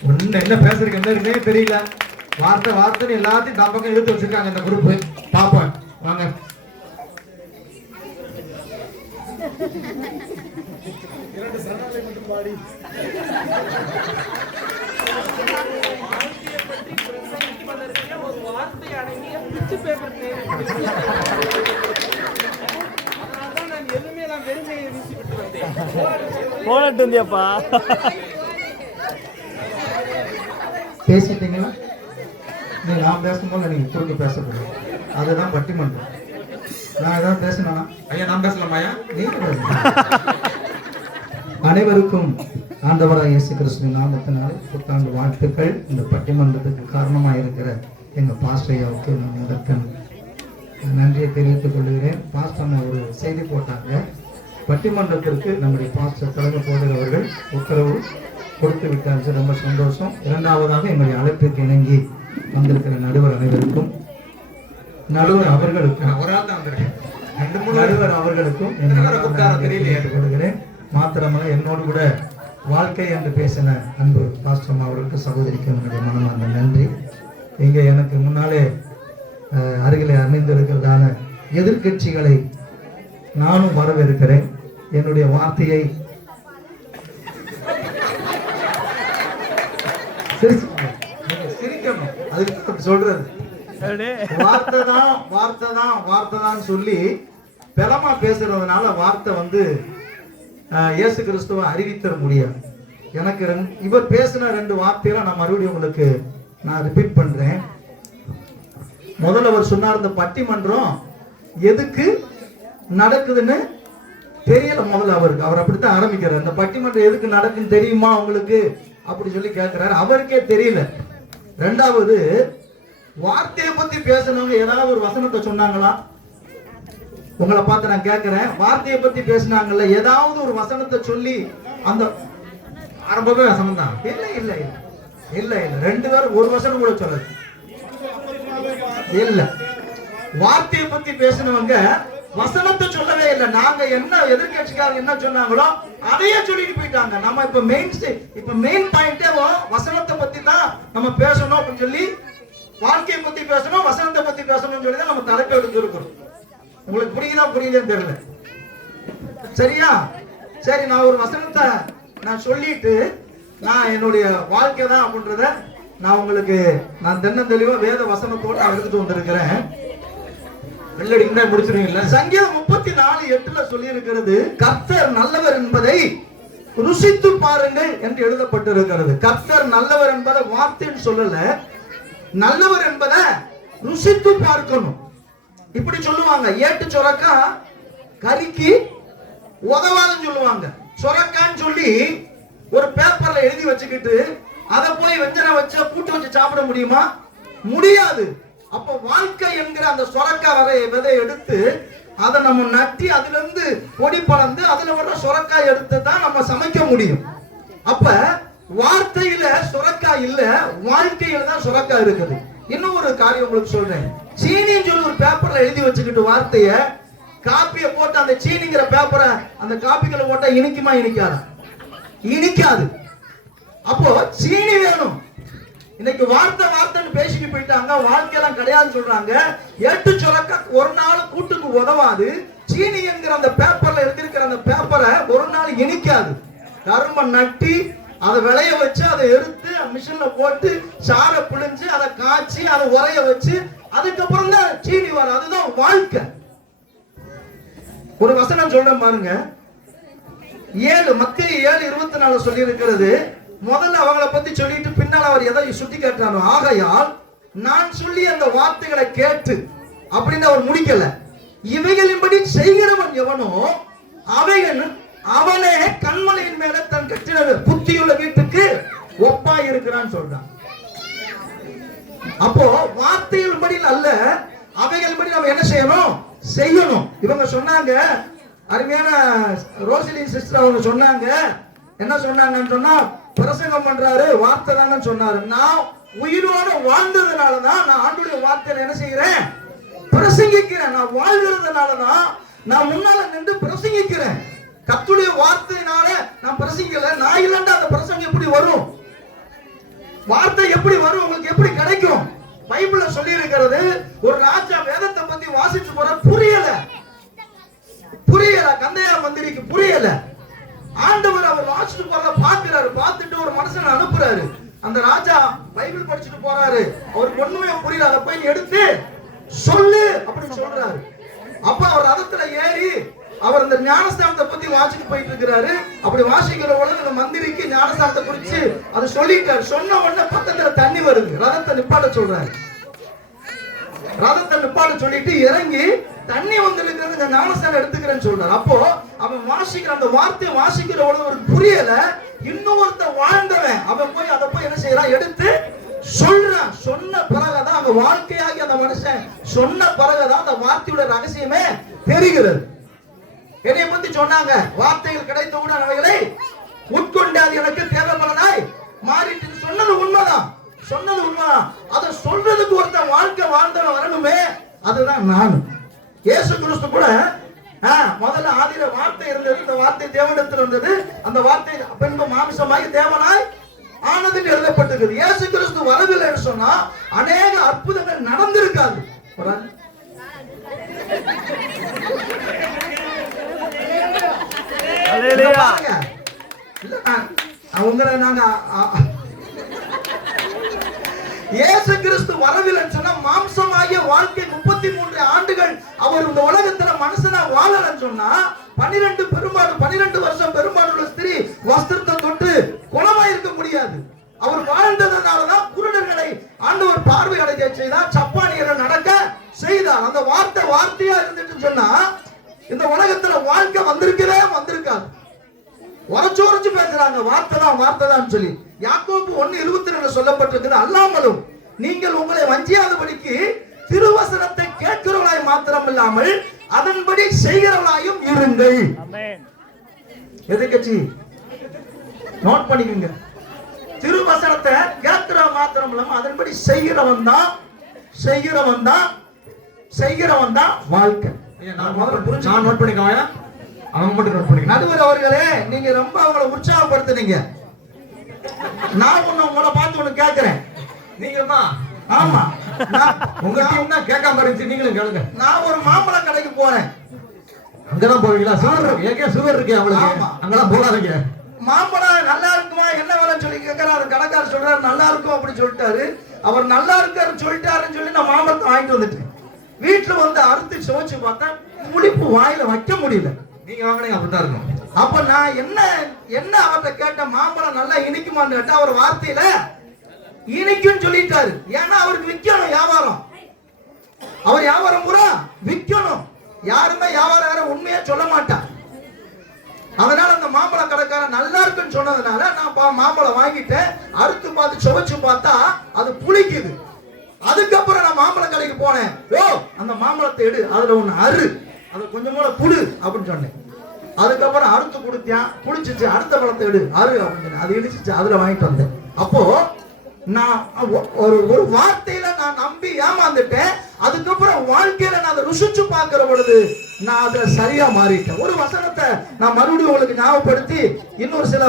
ஒன்னு என்ன பேசுறதுக்கு என்ன இருக்குன்னே தெரியல. வார்த்தை எல்லாத்தையும் தான் பக்கம் இழுத்து வச்சிருக்காங்க இந்த குரூப். பாப்போம் வாங்க. போனட்டு இருந்தியாப்பா பேசிட்டீங்களா? நான் பேசணும்ல நீங்க குறுக்க பேசக்கூடாது. அதுதான் பட்டிமன்றம். நான் ஏதாவது பேசினா ஐயா நான் பேசலாமாயா? நீங்க பேசுங்க. அனைவருக்கும் ஆண்டவராக இயேசு கிறிஸ்துவின் நாமத்தினாலே புத்தாண்டு வாழ்த்துக்கள். இந்த பட்டிமன்றத்துக்கு காரணமாக இருக்கிற எங்கள் பாஸ்டர் ஐயாவுக்கு நான் முதற்கண் நன்றியை தெரிவித்துக் கொள்கிறேன். பாஸ்டர் ஒரு செய்தி போட்டாங்க. பட்டிமன்றத்திற்கு நம்முடைய பாஸ்டர் தலைமை போதகர் அவர்கள் உத்தரவு கொடுத்து விட்டார். ரொம்ப சந்தோஷம். இரண்டாவதாக எங்களுடைய அழைப்புக்கு இணங்கி வந்திருக்கிற நடுவர் அனைவருக்கும், நடுவர் அவர்களுக்கும் கொள்கிறேன். மாத்திரமல்ல என்னோடு கூட வாழ்க்கை என்று பேசின அன்பு பாஸ்டர் அவர்களுக்கு, சகோதரிக்கு என்னுடைய மனமார்ந்த நன்றி. இங்கே எனக்கு முன்னாலே அருகிலே அமைந்திருக்கிறதான எதிர்கட்சிகளை நானும் வரவேற்கிறேன். என்னுடைய வார்த்தையை சிரிக்கணும். அதுக்கு சொல்றது வார்த்தை தான் சொல்லி பெலமா பேசுறதுனால வார்த்தை வந்து இயேசு கிறிஸ்துவை அறிவித்தர முடியாது. எனக்கு இவர் பேசின 2 வார்த்தைகளை நான் மறுபடியும் உங்களுக்கு நான் ரிப்பீட் பண்றேன். முதல்ல அவர் சொன்னார், இந்த பட்டிமன்றம் எதுக்கு நடக்குதுன்னு தெரியல. முதல்ல அவர் அப்படித்தான் ஆரம்பிக்கிறார். இந்த பட்டிமன்றம் எதுக்கு நடக்குன்னு தெரியுமா உங்களுக்கு அப்படி சொல்லி கேட்கிறாரு. அவருக்கே தெரியல. ரெண்டாவது, வார்த்தையை பத்தி பேசணுங்க ஏதாவது ஒரு வசனத்தை சொன்னாங்களா? உங்களை பார்த்து நான் கேட்கிறேன், வார்த்தையை பத்தி பேசினாங்கல்ல, ஏதாவது ஒரு வசனத்தை சொல்லி அந்த ஆரம்பமே வசனம் தான். இல்ல இல்ல இல்ல இல்ல 2 பேரும் ஒரு வசனம் கூட சொல்லல. இல்ல, வார்த்தையை பத்தி பேசினவங்க வசனத்தை சொல்லவே இல்லை. நாங்க என்ன எதிர்கட்சிக்காரங்க என்ன சொன்னாங்களோ அதையே சொல்லிட்டு போயிட்டாங்க. நம்ம இப்ப மெயின் பாயிண்டே வசனத்தை பத்தி தான் நம்ம பேசணும் அப்படின்னு சொல்லி, வாழ்க்கையை பத்தி பேசணும், வசனத்தை பத்தி பேசணும்னு சொல்லி தான் நம்ம தலைப்பு எடுத்து இருக்கிறோம். உங்களுக்கு புரியுதான்னு தெரியல. சரியா? சரி, நான் ஒரு வசனத்தை நான் சொல்லிட்டு நான் என்னுடைய வாழ்க்கை தான் அப்படின்றத நான் உங்களுக்கு நான் தென்னந்தெளிவா வேத வசனத்தோடு நான் எடுத்துட்டு வந்திருக்கிறேன். முடிச்சிருவீங்களா? சங்கீதம் 34:8 சொல்லி இருக்கிறது, கர்த்தர் நல்லவர் என்பதை ருசித்து பாருங்கள் என்று எழுதப்பட்டிருக்கிறது. கர்த்தர் நல்லவர் என்பதை வார்த்தைன்னு சொல்லல, நல்லவர் என்பதை ருசித்து பார்க்கணும். இப்படி சொல்லுவாங்க, ஏட்டு சொரக்கா கறிக்கு உதவாதுன்னு சொல்லுவாங்க. சொரக்கான்னு சொல்லி ஒரு பேப்பர்ல எழுதி வச்சுக்கிட்டு அதை போய் வெஞ்சனை வச்சு கூட்டு வச்சு சாப்பிட முடியுமா? முடியாது. அப்ப வாழ்க்கை என்கிற அந்த சொரக்கா விதை எடுத்து அதை நம்ம நட்டி அதுல இருந்து பொடி பறந்து அதுல வர சொரக்காய் எடுத்து தான் நம்ம சமைக்க முடியும். அப்ப வார்த்தையில சொரக்காய் இல்ல, வாழ்க்கையில தான் சொரக்காய் இருக்குது. இன்னும் ஒரு காரியம் உங்களுக்கு சொல்றேன். சீனின்னு சொல்லி ஒரு பேப்பர்ல எழுதி வச்சுக்கிட்டு வார்த்தைய காப்பியை போட்டு அந்த சீனிங்கிற பேப்பரை அந்த காப்பிகளை போட்டா இனிக்குமா? இனிக்காதா? இனிக்காது. அப்போ சீனி வேணும். இன்னைக்கு வார்த்தைன்னு பேசிட்டு போயிட்டாங்க, வாழ்க்கையெல்லாம் கிடையாதுன்னு சொல்றாங்க. எட்டு சொரக்க ஒரு நாள் கூட்டுக்கு உதவாது. சீனி என்கிற அந்த பேப்பர்ல எழுதிருக்கிற அந்த பேப்பரை ஒரு நாள் இனிக்காது. கரும்பை நட்டி அதை விளைய வச்சு அதை எடுத்து மிஷின்ல போட்டு சாரை பிழிஞ்சு அதை காய்ச்சி அதை உரைய வச்சு அதுக்கப்புறம் தான் சீனி வரும். அதுதான் வாழ்க்கை. ஒரு வசனம் சொல்றேன் பாருங்க. மத்திய 7:24 சொல்லி இருக்கிறது. முதல்ல அவங்கள பத்தி சொல்லிட்டு பின்னால் அவர் எதை சுட்டி காட்டுறாரோ, ஆகையால் நான் சொல்லி அந்த வார்த்தைகளை கேட்டு அப்படின்னு அவர் முடிக்கல. இவைகளின்படி செய்கிறவன் எவனோ அவனே கண்மலையின் மேல தன் கட்டிட புத்தியுள்ள வீட்டுக்கு ஒப்பாய் இருக்கிறான்னு சொல்றான். அப்போ வார்த்தைகள் படி அல்ல, அவைகள் படி நம்ம என்ன செய்யணும், செய்யணும். இவங்க சொன்னாங்க, அருமையான ரோசலின் சிஸ்டர் அவங்க சொன்னாங்க, என்ன சொன்னாங்கன்னு சொன்னா, பிரசங்கம் பண்றாரு வார்த்தை தானே சொன்னாரு. நான் உயிரோட வாழ்ந்ததுனாலதான் நான் ஆண்டவருடைய வார்த்தையில என்ன செய்கிறேன், பிரசங்கிக்கிறேன். நான் வாழ்கிறதுனாலதான் நான் முன்னால நின்று பிரசங்கிக்கிறேன். கர்த்தருடைய வார்த்தையினால நான் பிரசங்கிக்கல. நான் இல்லைன்னா அந்த பிரசங்கம் எப்படி வரும், வார்த்தை எப்படி வரும், உங்களுக்கு எப்படி கிடைக்கும்? பைபிள்ல சொல்லி இருக்கிறது, ஒரு ராஜா வேதத்தை பத்தி வாசிச்சு போற புரியல, கந்தையா மந்திரிக்கு புரியல. ஆண்டவர் அவர் வாசிச்சு போறத பாக்குறாரு, பார்த்துட்டு ஒரு மனுஷனை அனுப்புறாரு. அந்த ராஜா பைபிள் படிச்சுட்டு போறாரு, அவருக்கு ஒண்ணுமே புரியல. அதை போய் எடுத்து சொல்லு அப்படின்னு சொல்றாரு. அப்ப அவர் ரதத்துல ஏறி அவர் அந்த ஞானஸ்தானத்தை பத்தி வாசிட்டு போயிட்டு இருக்கிறாரு. அப்படி வாசிக்கிற உடனே அந்த மந்திரிக்கு ஞானஸ்தானத்தை குறிச்சு அதை சொல்லிட்டாரு. சொன்ன உடனே பக்கத்துல தண்ணி வருது, ரதத்தை நிப்பாட்ட சொல்றாரு. ரதத்தை நிப்பாட்ட சொல்லிட்டு இறங்கி தண்ணி வந்து இருக்கிறது, ஞானஸ்தானம் எடுத்துக்கிறேன்னு சொல்றாரு. அப்போ அவன் வாசிக்கிற அந்த வார்த்தையை வாசிக்கிற உடனே அவருக்கு புரியல. இன்னொருத்த வாழ்ந்தவன் அவன் போய் அதை போய் என்ன செய்யறான், எடுத்து சொல்றான். சொன்ன பிறகுதான் அந்த வாழ்க்கையாகி அந்த மனுஷன் சொன்ன பிறகுதான் அந்த வார்த்தையோட ரகசியமே தெரிகிறது. என்னை பத்தி சொன்னாங்க, வார்த்தைகள் கிடைத்தவுடன் அவைகளை உட்கொண்டு அது எனக்கு தேவைப்படனாய் மாறிட்டு. சொன்னது உண்மைதான், சொன்னது உண்மைதான். அதை சொல்றதுக்கு ஒருத்தன் வாழ்க்கை வாழ்ந்தவன் வரணுமே, அதுதான் நான். இயேசு கிறிஸ்து கூட முதல்ல ஆதியில வார்த்தை இருந்தது, இந்த வார்த்தை தேவனிடத்தில் இருந்தது, அந்த வார்த்தை பின்பு மாமிசமாகி தேவனாய் ஆனது எழுதப்பட்டிருக்கிறது. இயேசு கிறிஸ்து வரவில்லைன்னு சொன்னா அநேக அற்புதங்கள் நடந்திருக்காது. உங்களை நாங்க இயேசு கிறிஸ்து வரவில்லைன்னு சொன்னா மாம்சமாகிய வாழ்க்கை 33 ஆண்டுகள் அவர் இந்த உலகத்துல மனுஷனா வாழலன்னு சொன்னா 12 வருஷம் பெரும்பாலுள்ள ஸ்திரீ வஸ்திரத்தை தொட்டு குணமாய் இருக்க முடியாது. அவர் வாழ்ந்ததுனாலதான் குருடர்களை ஆண்டவர் பார்வை அடைய செய்தார், சப்பானியரை நடக்க செய்தார். அந்த வார்த்தையா இருந்துட்டு சொன்னா இந்த உலகத்துல வாழ்க்கை வந்திருக்காது. உரைச்சு பேசுறாங்க, வார்த்தை தான் சொல்லி. யாக்கோபு 1:22 சொல்லப்பட்டிருக்கிறது, அல்லாமலும் நீங்கள் உங்களை வஞ்சியாதபடிக்கு திருவசனத்தை கேட்கிறவர்களாய் மாத்திரம் இல்லாமல் அதன்படி செய்கிறவர்களாயும் இருங்கள். எதுக்கட்சி நோட் பண்ணிக்கங்க. திருவசனத்தை கேட்கிற மாத்திரம் இல்லாம அதன்படி செய்கிறவன் தான் வாழ்க்கை. நான் நோட் பண்ணிக்கோங்க, அவங்க மட்டும் நோட் பண்ணிக்க. நடுவர் அவர்களே, நீங்க ரொம்ப அவங்களை உற்சாகப்படுத்துனீங்க. நான் உங்களை பார்த்து ஒண்ணு கேட்கிறேன். நீங்கம்மா, ஆமா, உங்க டீம் தான் கேட்காம இருந்துச்சு, நீங்களும் கேளுங்க. நான் ஒரு மாம்பழ கடைக்கு போறேன். அங்கதான் போவீங்களா? சுகர் இருக்கு அவங்களுக்கு, அங்கெல்லாம் போகாதீங்க. மாம்பழம் நல்லா இருக்குமா, என்ன வேலைன்னு சொல்லி கேட்கறாரு. கடைக்காரர் சொல்றாரு நல்லா இருக்கும் அப்படின்னு சொல்லிட்டாரு. அவர் நல்லா இருக்காருன்னு சொல்லிட்டாருன்னு சொல்லி நான் மாம்பழத்தை வாங்கிட்டு வந்துட்டேன். வீட்டுல வந்து அறுத்து சுவைச்சு பார்த்தா புளிப்பு வாயில வைக்க முடியல. நீங்க வாங்கினீங்க, அப்படித்தான் இருக்கும். அப்ப நான் என்ன அவர்கிட்ட கேட்ட, மாம்பழம் நல்லா இனிக்குமான்னு கேட்டா அவர் வார்த்தையில இனிக்கும் சொல்லிட்டாரு. ஏன்னா அவருக்கு விற்கணும், வியாபாரம். அவர் வியாபாரம் பூரா விற்கணும். யாருமே வியாபாரம் உண்மையா சொல்ல மாட்டான். அதனால அந்த மாம்பழ கடைக்காரன் நல்லா இருக்குன்னு சொன்னதுனால நான் மாம்பழம் வாங்கிட்டேன். அறுத்து பார்த்து சுவைச்சு பார்த்தா அது புளிக்குது. அதுக்கப்புறம் நான் மாம்பழ கடைக்கு போனேன். அந்த மாம்பழத்தை எடு, அதுல ஒண்ணு அரு, அதை கொஞ்சம் போல புடு அப்படின்னு சொன்னேன். அதுக்கப்புறம் அறுத்து கொடுத்தேன், புளிச்சிச்சு. அடுத்த பழத்தை எடு, அரு அப்படின்னு சொன்னேன். அது இடிச்சிச்சு, அதுல வாங்கிட்டு வந்தேன். அப்போ நான் ஒரு வார்த்தையில நான் நம்பி ஏமாந்துட்டேன். அதுக்கப்புறம் வாழ்க்கையில நான் அதை ருசிச்சு பார்க்கிற பொழுது நான் அதுல சரியா மாறிட்டேன். ஒரு வசனத்தை நான் மறுபடியும் உங்களுக்கு ஞாபகப்படுத்தி இன்னொரு சில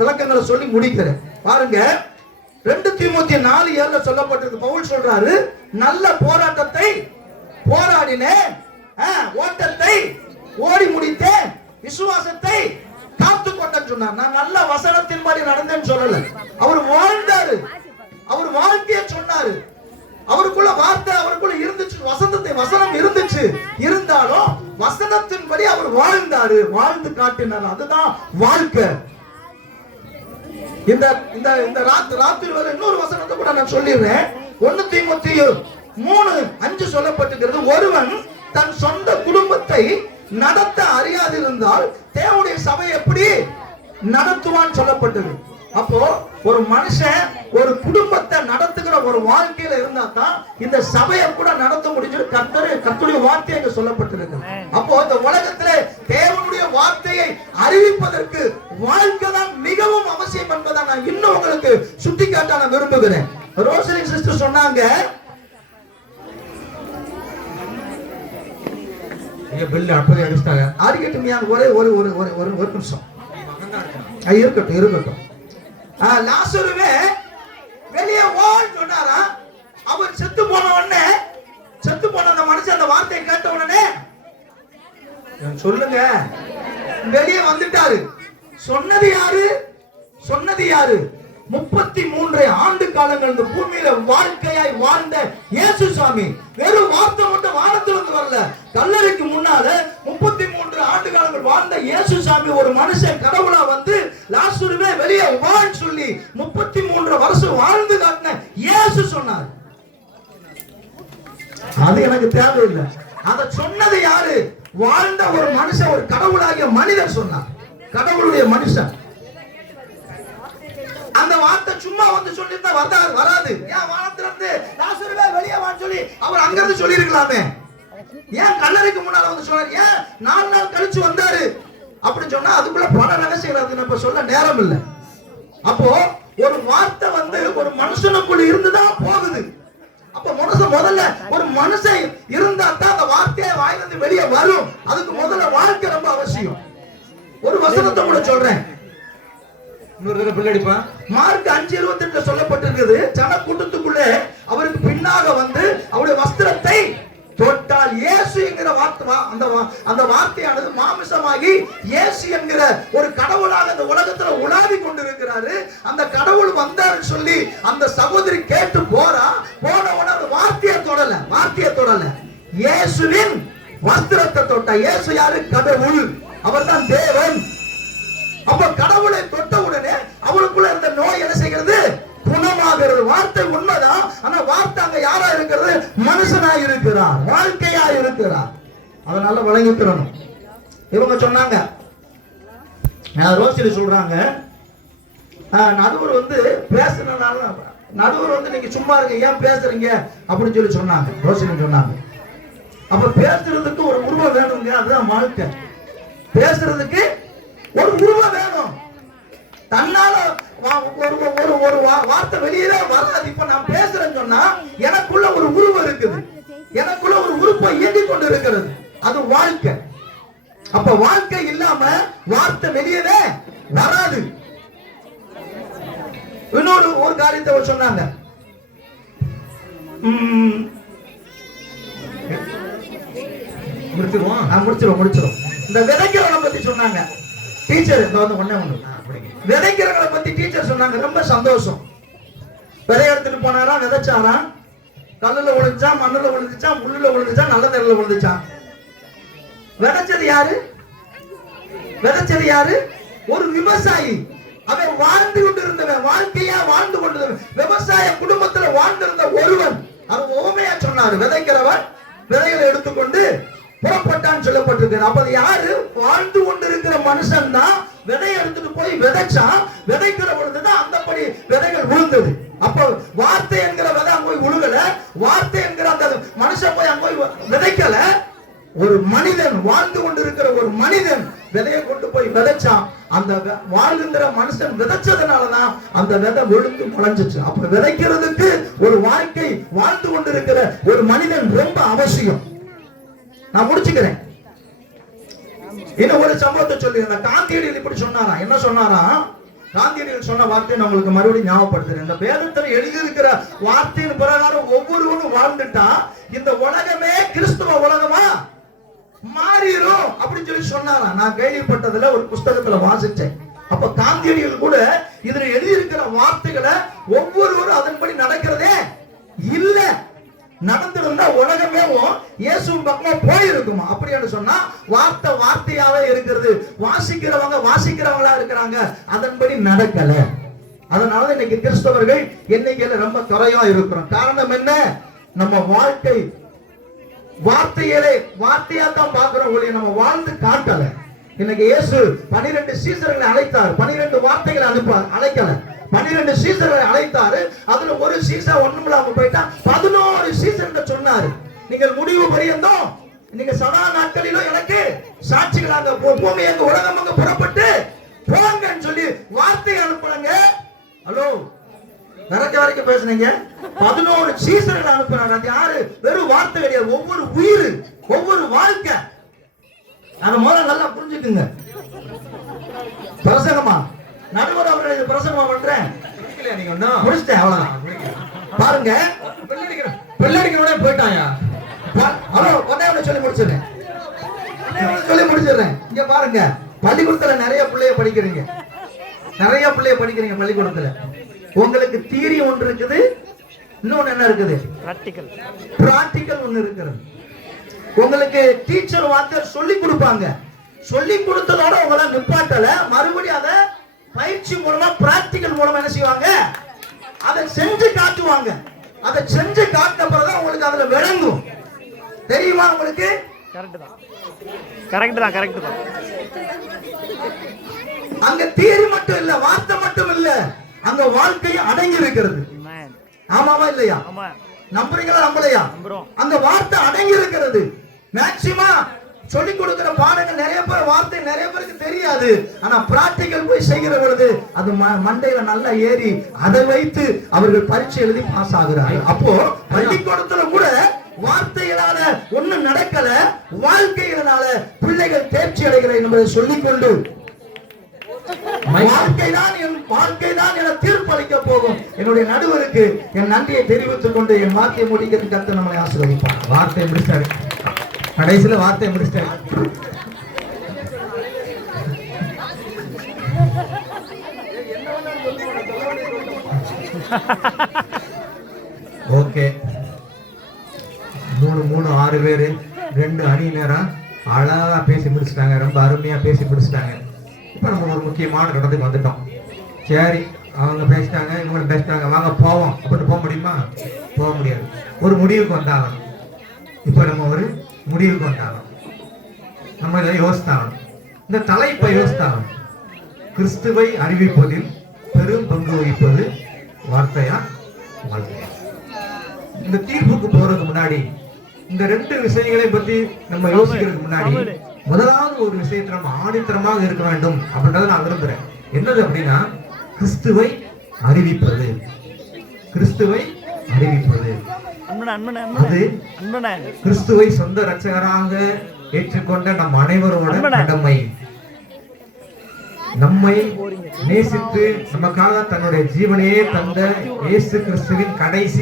விளக்கங்களை சொல்லி முடிக்கிறேன். பாருங்க, 2 தீமோத்தேயு 4:7 சொல்லப்பட்டிருக்கு. பவுல் சொல்றாரு, நல்ல போராட்டத்தை போராடினேன், ஓட்டத்தை ஓடி முடித்தேன், விசுவாசத்தை காத்து கொண்டேன்னு சொன்னார். நான் நல்ல வசனத்தின்படி நடந்தேன்னு சொல்லல. அவர் வாழ்ந்தாரு, அவர் வாழ்க்கைய சொன்னாரு. அவருக்குள்ள வார்த்தை அவருக்குள்ள இருந்துச்சு, வசனம் இருந்துச்சு. இருந்தாலும் வசனத்தின்படி அவர் வாழ்ந்தாரு, வாழ்ந்து காட்டினார். அதுதான் வாழ்க்கை. இந்த இந்த இந்த ராத்திரி வரை இன்னொரு வசனத்தை கூட நான் சொல்லிடுறேன். 1 தீமோத்தேயு 3:5 சொல்லப்பட்டிருக்கிறது. ஒருவன் தன் சொந்த குடும்பத்தை நடத்த அறியாதிருந்தால் தேவனுடைய சபை எப்படி நடத்துவான்னு சொல்லப்பட்டது. அப்போ ஒரு மனுஷன் ஒரு குடும்பத்தை நடத்துகிற ஒரு வாழ்க்கையில இருந்தா தான் இந்த சபையை கூட நடத்த முடிஞ்சு கர்த்தருடைய வார்த்தை அங்க சொல்லப்பட்டிருக்கு. அப்போ இந்த உலகத்திலே தேவனுடைய வார்த்தையை அறிவிப்பதற்கு வாழ்க்கை தான் மிகவும் அவசியம் என்பதை நான் இன்னும் உங்களுக்கு சுட்டி காட்ட நான் விரும்புகிறேன். ரோசரி சிஸ்டர் சொன்னாங்க, பில் அப்படி அடிச்சிட்டாங்க. ஆடிக்கட்டும் ஒரே ஒரு ஒரு ஒரு ஒரு நிமிஷம் இருக்கட்டும் இருக்கட்டும். லாசருவே வெளியே ஓன்னு சொன்னாரா. அவர் செத்து போன உடனே, செத்து போன அந்த மனுஷன் அந்த வார்த்தையை கேட்ட உடனே சொல்லுங்க வெளியே வந்துட்டாரு. சொன்னது யாரு? சொன்னது யாரு? 33 ஆண்டு காலங்கள் இந்த பூமியில வாழ்க்கையாய் வாழ்ந்த இயேசு சாமி வெறும் வார்த்தை மட்டும் வானத்திலிருந்து வரல. கல்லறைக்கு முன்னால 33 ஆண்டு காலங்கள் வாழ்ந்த இயேசு சாமி ஒரு மனுஷன் கடவுளா வந்து லாசருவே வெளியே வான்னு சொல்லி 33 வருஷம் வாழ்ந்து காட்டின இயேசு சொன்னார். அது எனக்கு தேவையில்லை. அத சொன்னது யாரு? வாழ்ந்த ஒரு மனுஷன், ஒரு கடவுளாகிய மனிதன் சொன்னார். கடவுளுடைய மனுஷன். அந்த வார்த்தை சும்மா வந்து சொல்லிருந்தா வராது. ஏன் வானத்துல இருந்து லாசருவே வெளியே வான்னு சொல்லி அவர் அங்க இருந்து சொல்லி இருக்கலாமே. ஏன் கல்லறைக்கு முன்னால வந்து சொன்னார்? ஏன் 4 நாள் கழிச்சு வந்தாரு அப்படின்னு சொன்னா அதுக்குள்ள பல ரகசியங்கள் நம்ம சொல்ல நேரம் இல்லை. அப்போ ஒரு வார்த்தை வந்து ஒரு மனுஷனுக்குள்ள இருந்துதான் போகுது. அப்ப முதல்ல ஒரு மனுஷன் இருந்தா தான் அந்த வார்த்தையை வாயிலிருந்து வெளியே வரும். அதுக்கு முதல்ல வாழ்க்கை ரொம்ப அவசியம். ஒரு வசனத்தை கூட சொல்றேன். மார்க் 5:28 சொல்லப்பட்டிருக்கிறது. ஜன கூட்டத்துக்குள்ளே அவருக்கு பின்னாக வந்து அவருடைய வஸ்திரத்தை தொட்டால் இயேசு என்கிற அந்த வார்த்தையானது மாமிசமாகி இயேசு என்கிற ஒரு கடவுளாக இந்த உலகத்துல உலாவி கொண்டிருக்கிறாரு. அந்த கடவுள் வந்தாருன்னு சொல்லி அந்த சகோதரி கேட்டு போறா. போன உடனே அந்த வார்த்தையை தொடல. இயேசுவின் வஸ்திரத்தை தொட்டா. இயேசு யாரு? கடவுள். அவர்தான் தேவன். அப்ப கடவுளை தொட்ட உடனே அவளுக்குள்ள இருந்த நோய் என்ன செய்கிறது? குணமாகிறது. வார்த்தை உண்மைதான். ஆனா வார்த்தை அங்க யாரா இருக்கிறது? மனுஷனா இருக்கிறார், வாழ்க்கையா இருக்கிறார். அதனால விளங்கிக்கிறணும். இவங்க சொன்னாங்க, ரோசில சொல்றாங்க, நடுவர் வந்து பேசுறதுனால நடுவர் வந்து நீங்க சும்மா இருங்க, ஏன் பேசுறீங்க அப்படின்னு சொல்லி சொன்னாங்க. ரோசில சொன்னாங்க, அப்ப பேசுறதுக்கு ஒரு உருவம் வேணுங்க. அதுதான் வாழ்க்கை. பேசுறதுக்கு ஒரு உருவம் வேணும். தன்னால ஒரு வார்த்தை வெளியே வராது. இப்ப நான் பேசுறேன்னு சொன்னா எனக்குள்ள ஒரு உருவம் இருக்குது, எனக்குள்ள ஒரு உறுப்பை இயங்கிக் கொண்டு இருக்கிறது. அது வாழ்க்கை. அப்ப வாழ்க்கை இல்லாம வார்த்தை வெளியே வராது. இன்னொரு ஒரு காரியத்தை சொன்னாங்க. முடிச்சிரும். இந்த விதைக்கிறவனை பத்தி சொன்னாங்க டீச்சர். விதைக்கிறவங்களை பத்தி டீச்சர் சொன்னாங்க. ரொம்ப சந்தோஷம். விதை எடுத்துட்டு போனாரா, விதைச்சாரா, கல்லுல விழுந்துச்சா, மண்ணுல விழுந்துச்சா, முள்ளுல விழுந்துச்சா, நல்ல நெல்லுல விழுந்துச்சா? விதைச்சது யாரு? ஒரு விவசாயி. அவன் வாழ்ந்து கொண்டிருந்தவன், வாழ்க்கையா வாழ்ந்து கொண்டிருந்தவன், விவசாய குடும்பத்துல வாழ்ந்திருந்த ஒருவன். அது ஓமையா சொன்னாரு. விதைக்கிறவன் விதைகளை எடுத்துக்கொண்டு புறப்பட்டான்னு சொல்லப்பட்டிருக்கிறது. அப்ப யாரு? வாழ்ந்து கொண்டிருக்கிற மனுஷன் தான் விதை எடுத்துட்டு போய் விதைச்சா. விதைக்கிற பொழுதுதான் அந்தபடி விதைகள் விழுந்தது. அப்ப வார்த்தை என்கிற விதை அங்க போய் விழுகல. வார்த்தை என்கிற அந்த மனுஷன் போய் அங்க போய் விதைக்கல. ஒரு மனிதன், வாழ்ந்து கொண்டிருக்கிற ஒரு மனிதன் விதையை கொண்டு போய் விதைச்சான். அந்த வாழ்கின்ற மனுஷன் விதைச்சதுனாலதான் அந்த விதை விழுந்து முளைஞ்சிச்சு. அப்ப விதைக்கிறதுக்கு ஒரு வாழ்க்கை, வாழ்ந்து கொண்டிருக்கிற ஒரு மனிதன் ரொம்ப அவசியம். நான் முடிச்சுக்கிறேன். இன்னும் ஒரு சம்பவத்தை சொல்லி, காந்தியடிகள் இப்படி சொன்னாரா. என்ன சொன்னாரா? காந்தியடிகள் சொன்ன வார்த்தையை நான் உங்களுக்கு மறுபடியும் ஞாபகப்படுத்துறேன். இந்த வேதத்தில் எழுதியிருக்கிற வார்த்தையின் பிரகாரம் ஒவ்வொருவரும் வாழ்ந்துட்டா இந்த உலகமே கிறிஸ்துவ உலகமா மாறிடும் அப்படின்னு சொல்லி சொன்னாரா. நான் கேள்விப்பட்டதுல ஒரு புஸ்தகத்துல வாசிச்சேன். அப்ப காந்தியடிகள் கூட இதுல எழுதியிருக்கிற வார்த்தைகளை ஒவ்வொருவரும் அதன்படி நடக்கிறதே இல்ல. நடந்திருந்தா உலகமே இயேசு பக்கமா போயிருக்குமா. அப்படின்னு சொன்னா வார்த்தை வார்த்தையாவே இருக்கிறது, வாசிக்கிறவங்க வாசிக்கிறவங்களா இருக்கிறாங்க, அதன்படி நடக்கல. அதனால இன்னைக்கு கிறிஸ்தவர்கள் எண்ணிக்கையில ரொம்ப குறைவா இருக்கிறோம். காரணம் என்ன? நம்ம வாழ்க்கை வார்த்தையிலே வார்த்தையா தான் பார்க்கிறோம் ஒழிய நம்ம வாழ்ந்து காட்டல. இன்னைக்கு இயேசு 12 சீசர்களை அழைத்தார், 12 வார்த்தைகளை அழைக்கல. 12 சீசர்களை அழைத்தாரு, அதுல ஒரு சீசர் ஒண்ணுமில்லாம போயிட்டா 11 சீசர் சொன்னாரு. நீங்கள் முடிவு பரியந்தம் நீங்க சதா நாட்களிலும் எனக்கு சாட்சிகளாக பூமி எங்க உலகம் அங்க புறப்பட்டு போங்கன்னு சொல்லி வார்த்தை அனுப்புறாங்க. ஹலோ, வரைக்கும் பேசுனீங்க. 11 சீசர்கள் அனுப்புறாங்க. அது யாரு? வெறும் வார்த்தை கிடையாது, ஒவ்வொரு உயிர், ஒவ்வொரு வாழ்க்கை. அத முதல்ல நல்லா புரிஞ்சுக்குங்க. பிரசங்கமா நடுவர் அவர்களை பிரசங்கமா பண்றேன், முடிச்சிட்டேன், அவ்வளவுதான். பாருங்க, பிள்ளடிக்கிறோட போயிட்டாயா. ஹலோ, ஒன்னே சொல்லி முடிச்சிடுறேன், இங்க பாருங்க, பள்ளிக்கூடத்துல நிறைய பிள்ளைய படிக்கிறீங்க, நிறைய பிள்ளைய படிக்கிறீங்க பள்ளிக்கூடத்துல. உங்களுக்கு தியரி ஒன்று இருக்குது, இன்னொன்னு என்ன இருக்குது? பிராக்டிக்கல் ஒன்று இருக்கிறது. உங்களுக்கு டீச்சர் வாத்தியார் சொல்லி கொடுப்பாங்க, சொல்லி கொடுத்ததோட உங்களை நிப்பாட்டல, மறுபடியும் அதை பயிற்சி மூலமா பிராக்டிக்கல் மூலமா என்ன செய்வாங்க? அதை செஞ்சு காட்டுவாங்க. அதை செஞ்சு காட்டின பிறகுதான் உங்களுக்கு அதுல விளங்கும். தெரியுமா உங்களுக்கு? கரெக்ட் தான். அங்க தியரி மட்டும் இல்ல, வார்த்தை மட்டும் இல்ல, அங்க வாழ்க்கையும் அடங்கி இருக்கிறது. ஆமாவா இல்லையா? நம்புறீங்களா நம்பலையா? அங்க வார்த்தை அடங்கி இருக்கிறது. மேக்சிமம் சொல்லி கொடுக்கிற பாடங்கள் நிறைய பேர் வார்த்தை நிறைய பேருக்கு தெரியாது. ஆனா பிராக்டிகல் போய் செய்கிற பொழுது அது மண்டையில நல்லா ஏறி அதை வைத்து அவர்கள் பரீட்சை எழுதி பாஸ் ஆகுறார்கள். அப்போ பள்ளிக்கூடத்துல கூட வார்த்தைகளால ஒண்ணும் நடக்கல, வாழ்க்கைகளால பிள்ளைகள் தேர்ச்சி அடைகிறார் என்பதை சொல்லிக்கொண்டு வாழ்க்கைதான் என தீர்ப்பளிக்க போகும் என்னுடைய நடுவருக்கு என் நன்றியை தெரிவித்துக் கொண்டு என் வார்த்தையை முடிக்கிறது கர்த்தர் நம்மளை ஆசீர்வதிப்பார். வார்த்தையை முடிச்சிட்டாரு, கடைசியில வார்த்தையை முடிச்சிட்டாரு. ஓகே, 3 6 பேரு 2 அணி நேரம் அழகா பேசி முடிச்சிட்டாங்க, ரொம்ப அருமையா பேசி முடிச்சிட்டாங்க. இப்ப நம்ம ஒரு முக்கியமான இடத்துக்கு வந்துட்டோம். சரி, அவங்க பேசிட்டாங்க, இவங்களும் பேசிட்டாங்க, வாங்க போவோம் அப்படின்னு போக முடியுமா? போக முடியாது. ஒரு முடிவுக்கு வந்தாகணும். இப்ப நம்ம ஒரு முடிவுக்கு வந்தாகணும். நம்ம இதை யோசித்தாகணும். இந்த தலைப்பை யோசித்தாகணும். கிறிஸ்துவை அறிவிப்பதில் பெரும் பங்கு வகிப்பது வார்த்தையா வாழ்க்கையா? இந்த தீர்ப்புக்கு போறதுக்கு முன்னாடி இந்த 2 விஷயங்களை பத்தி நம்ம யோசிக்கிறதுக்கு முன்னாடி முதலாவது ஒரு விஷயத்தை நம்ம ஆணித்தரமாக இருக்க வேண்டும் அப்படின்றத நான் விரும்புறேன். என்னது அப்படின்னா, கிறிஸ்துவை அறிவிப்பது. கிறிஸ்துவை அறிவிப்பது அது கிறிஸ்துவை சொந்த இரட்சகராக ஏற்றுக்கொண்ட நம் அனைவரோட கடமை. நம்மை நேசித்து நமக்காக தன்னுடைய ஜீவனையே தந்த இயேசு கிறிஸ்துவின் கடைசி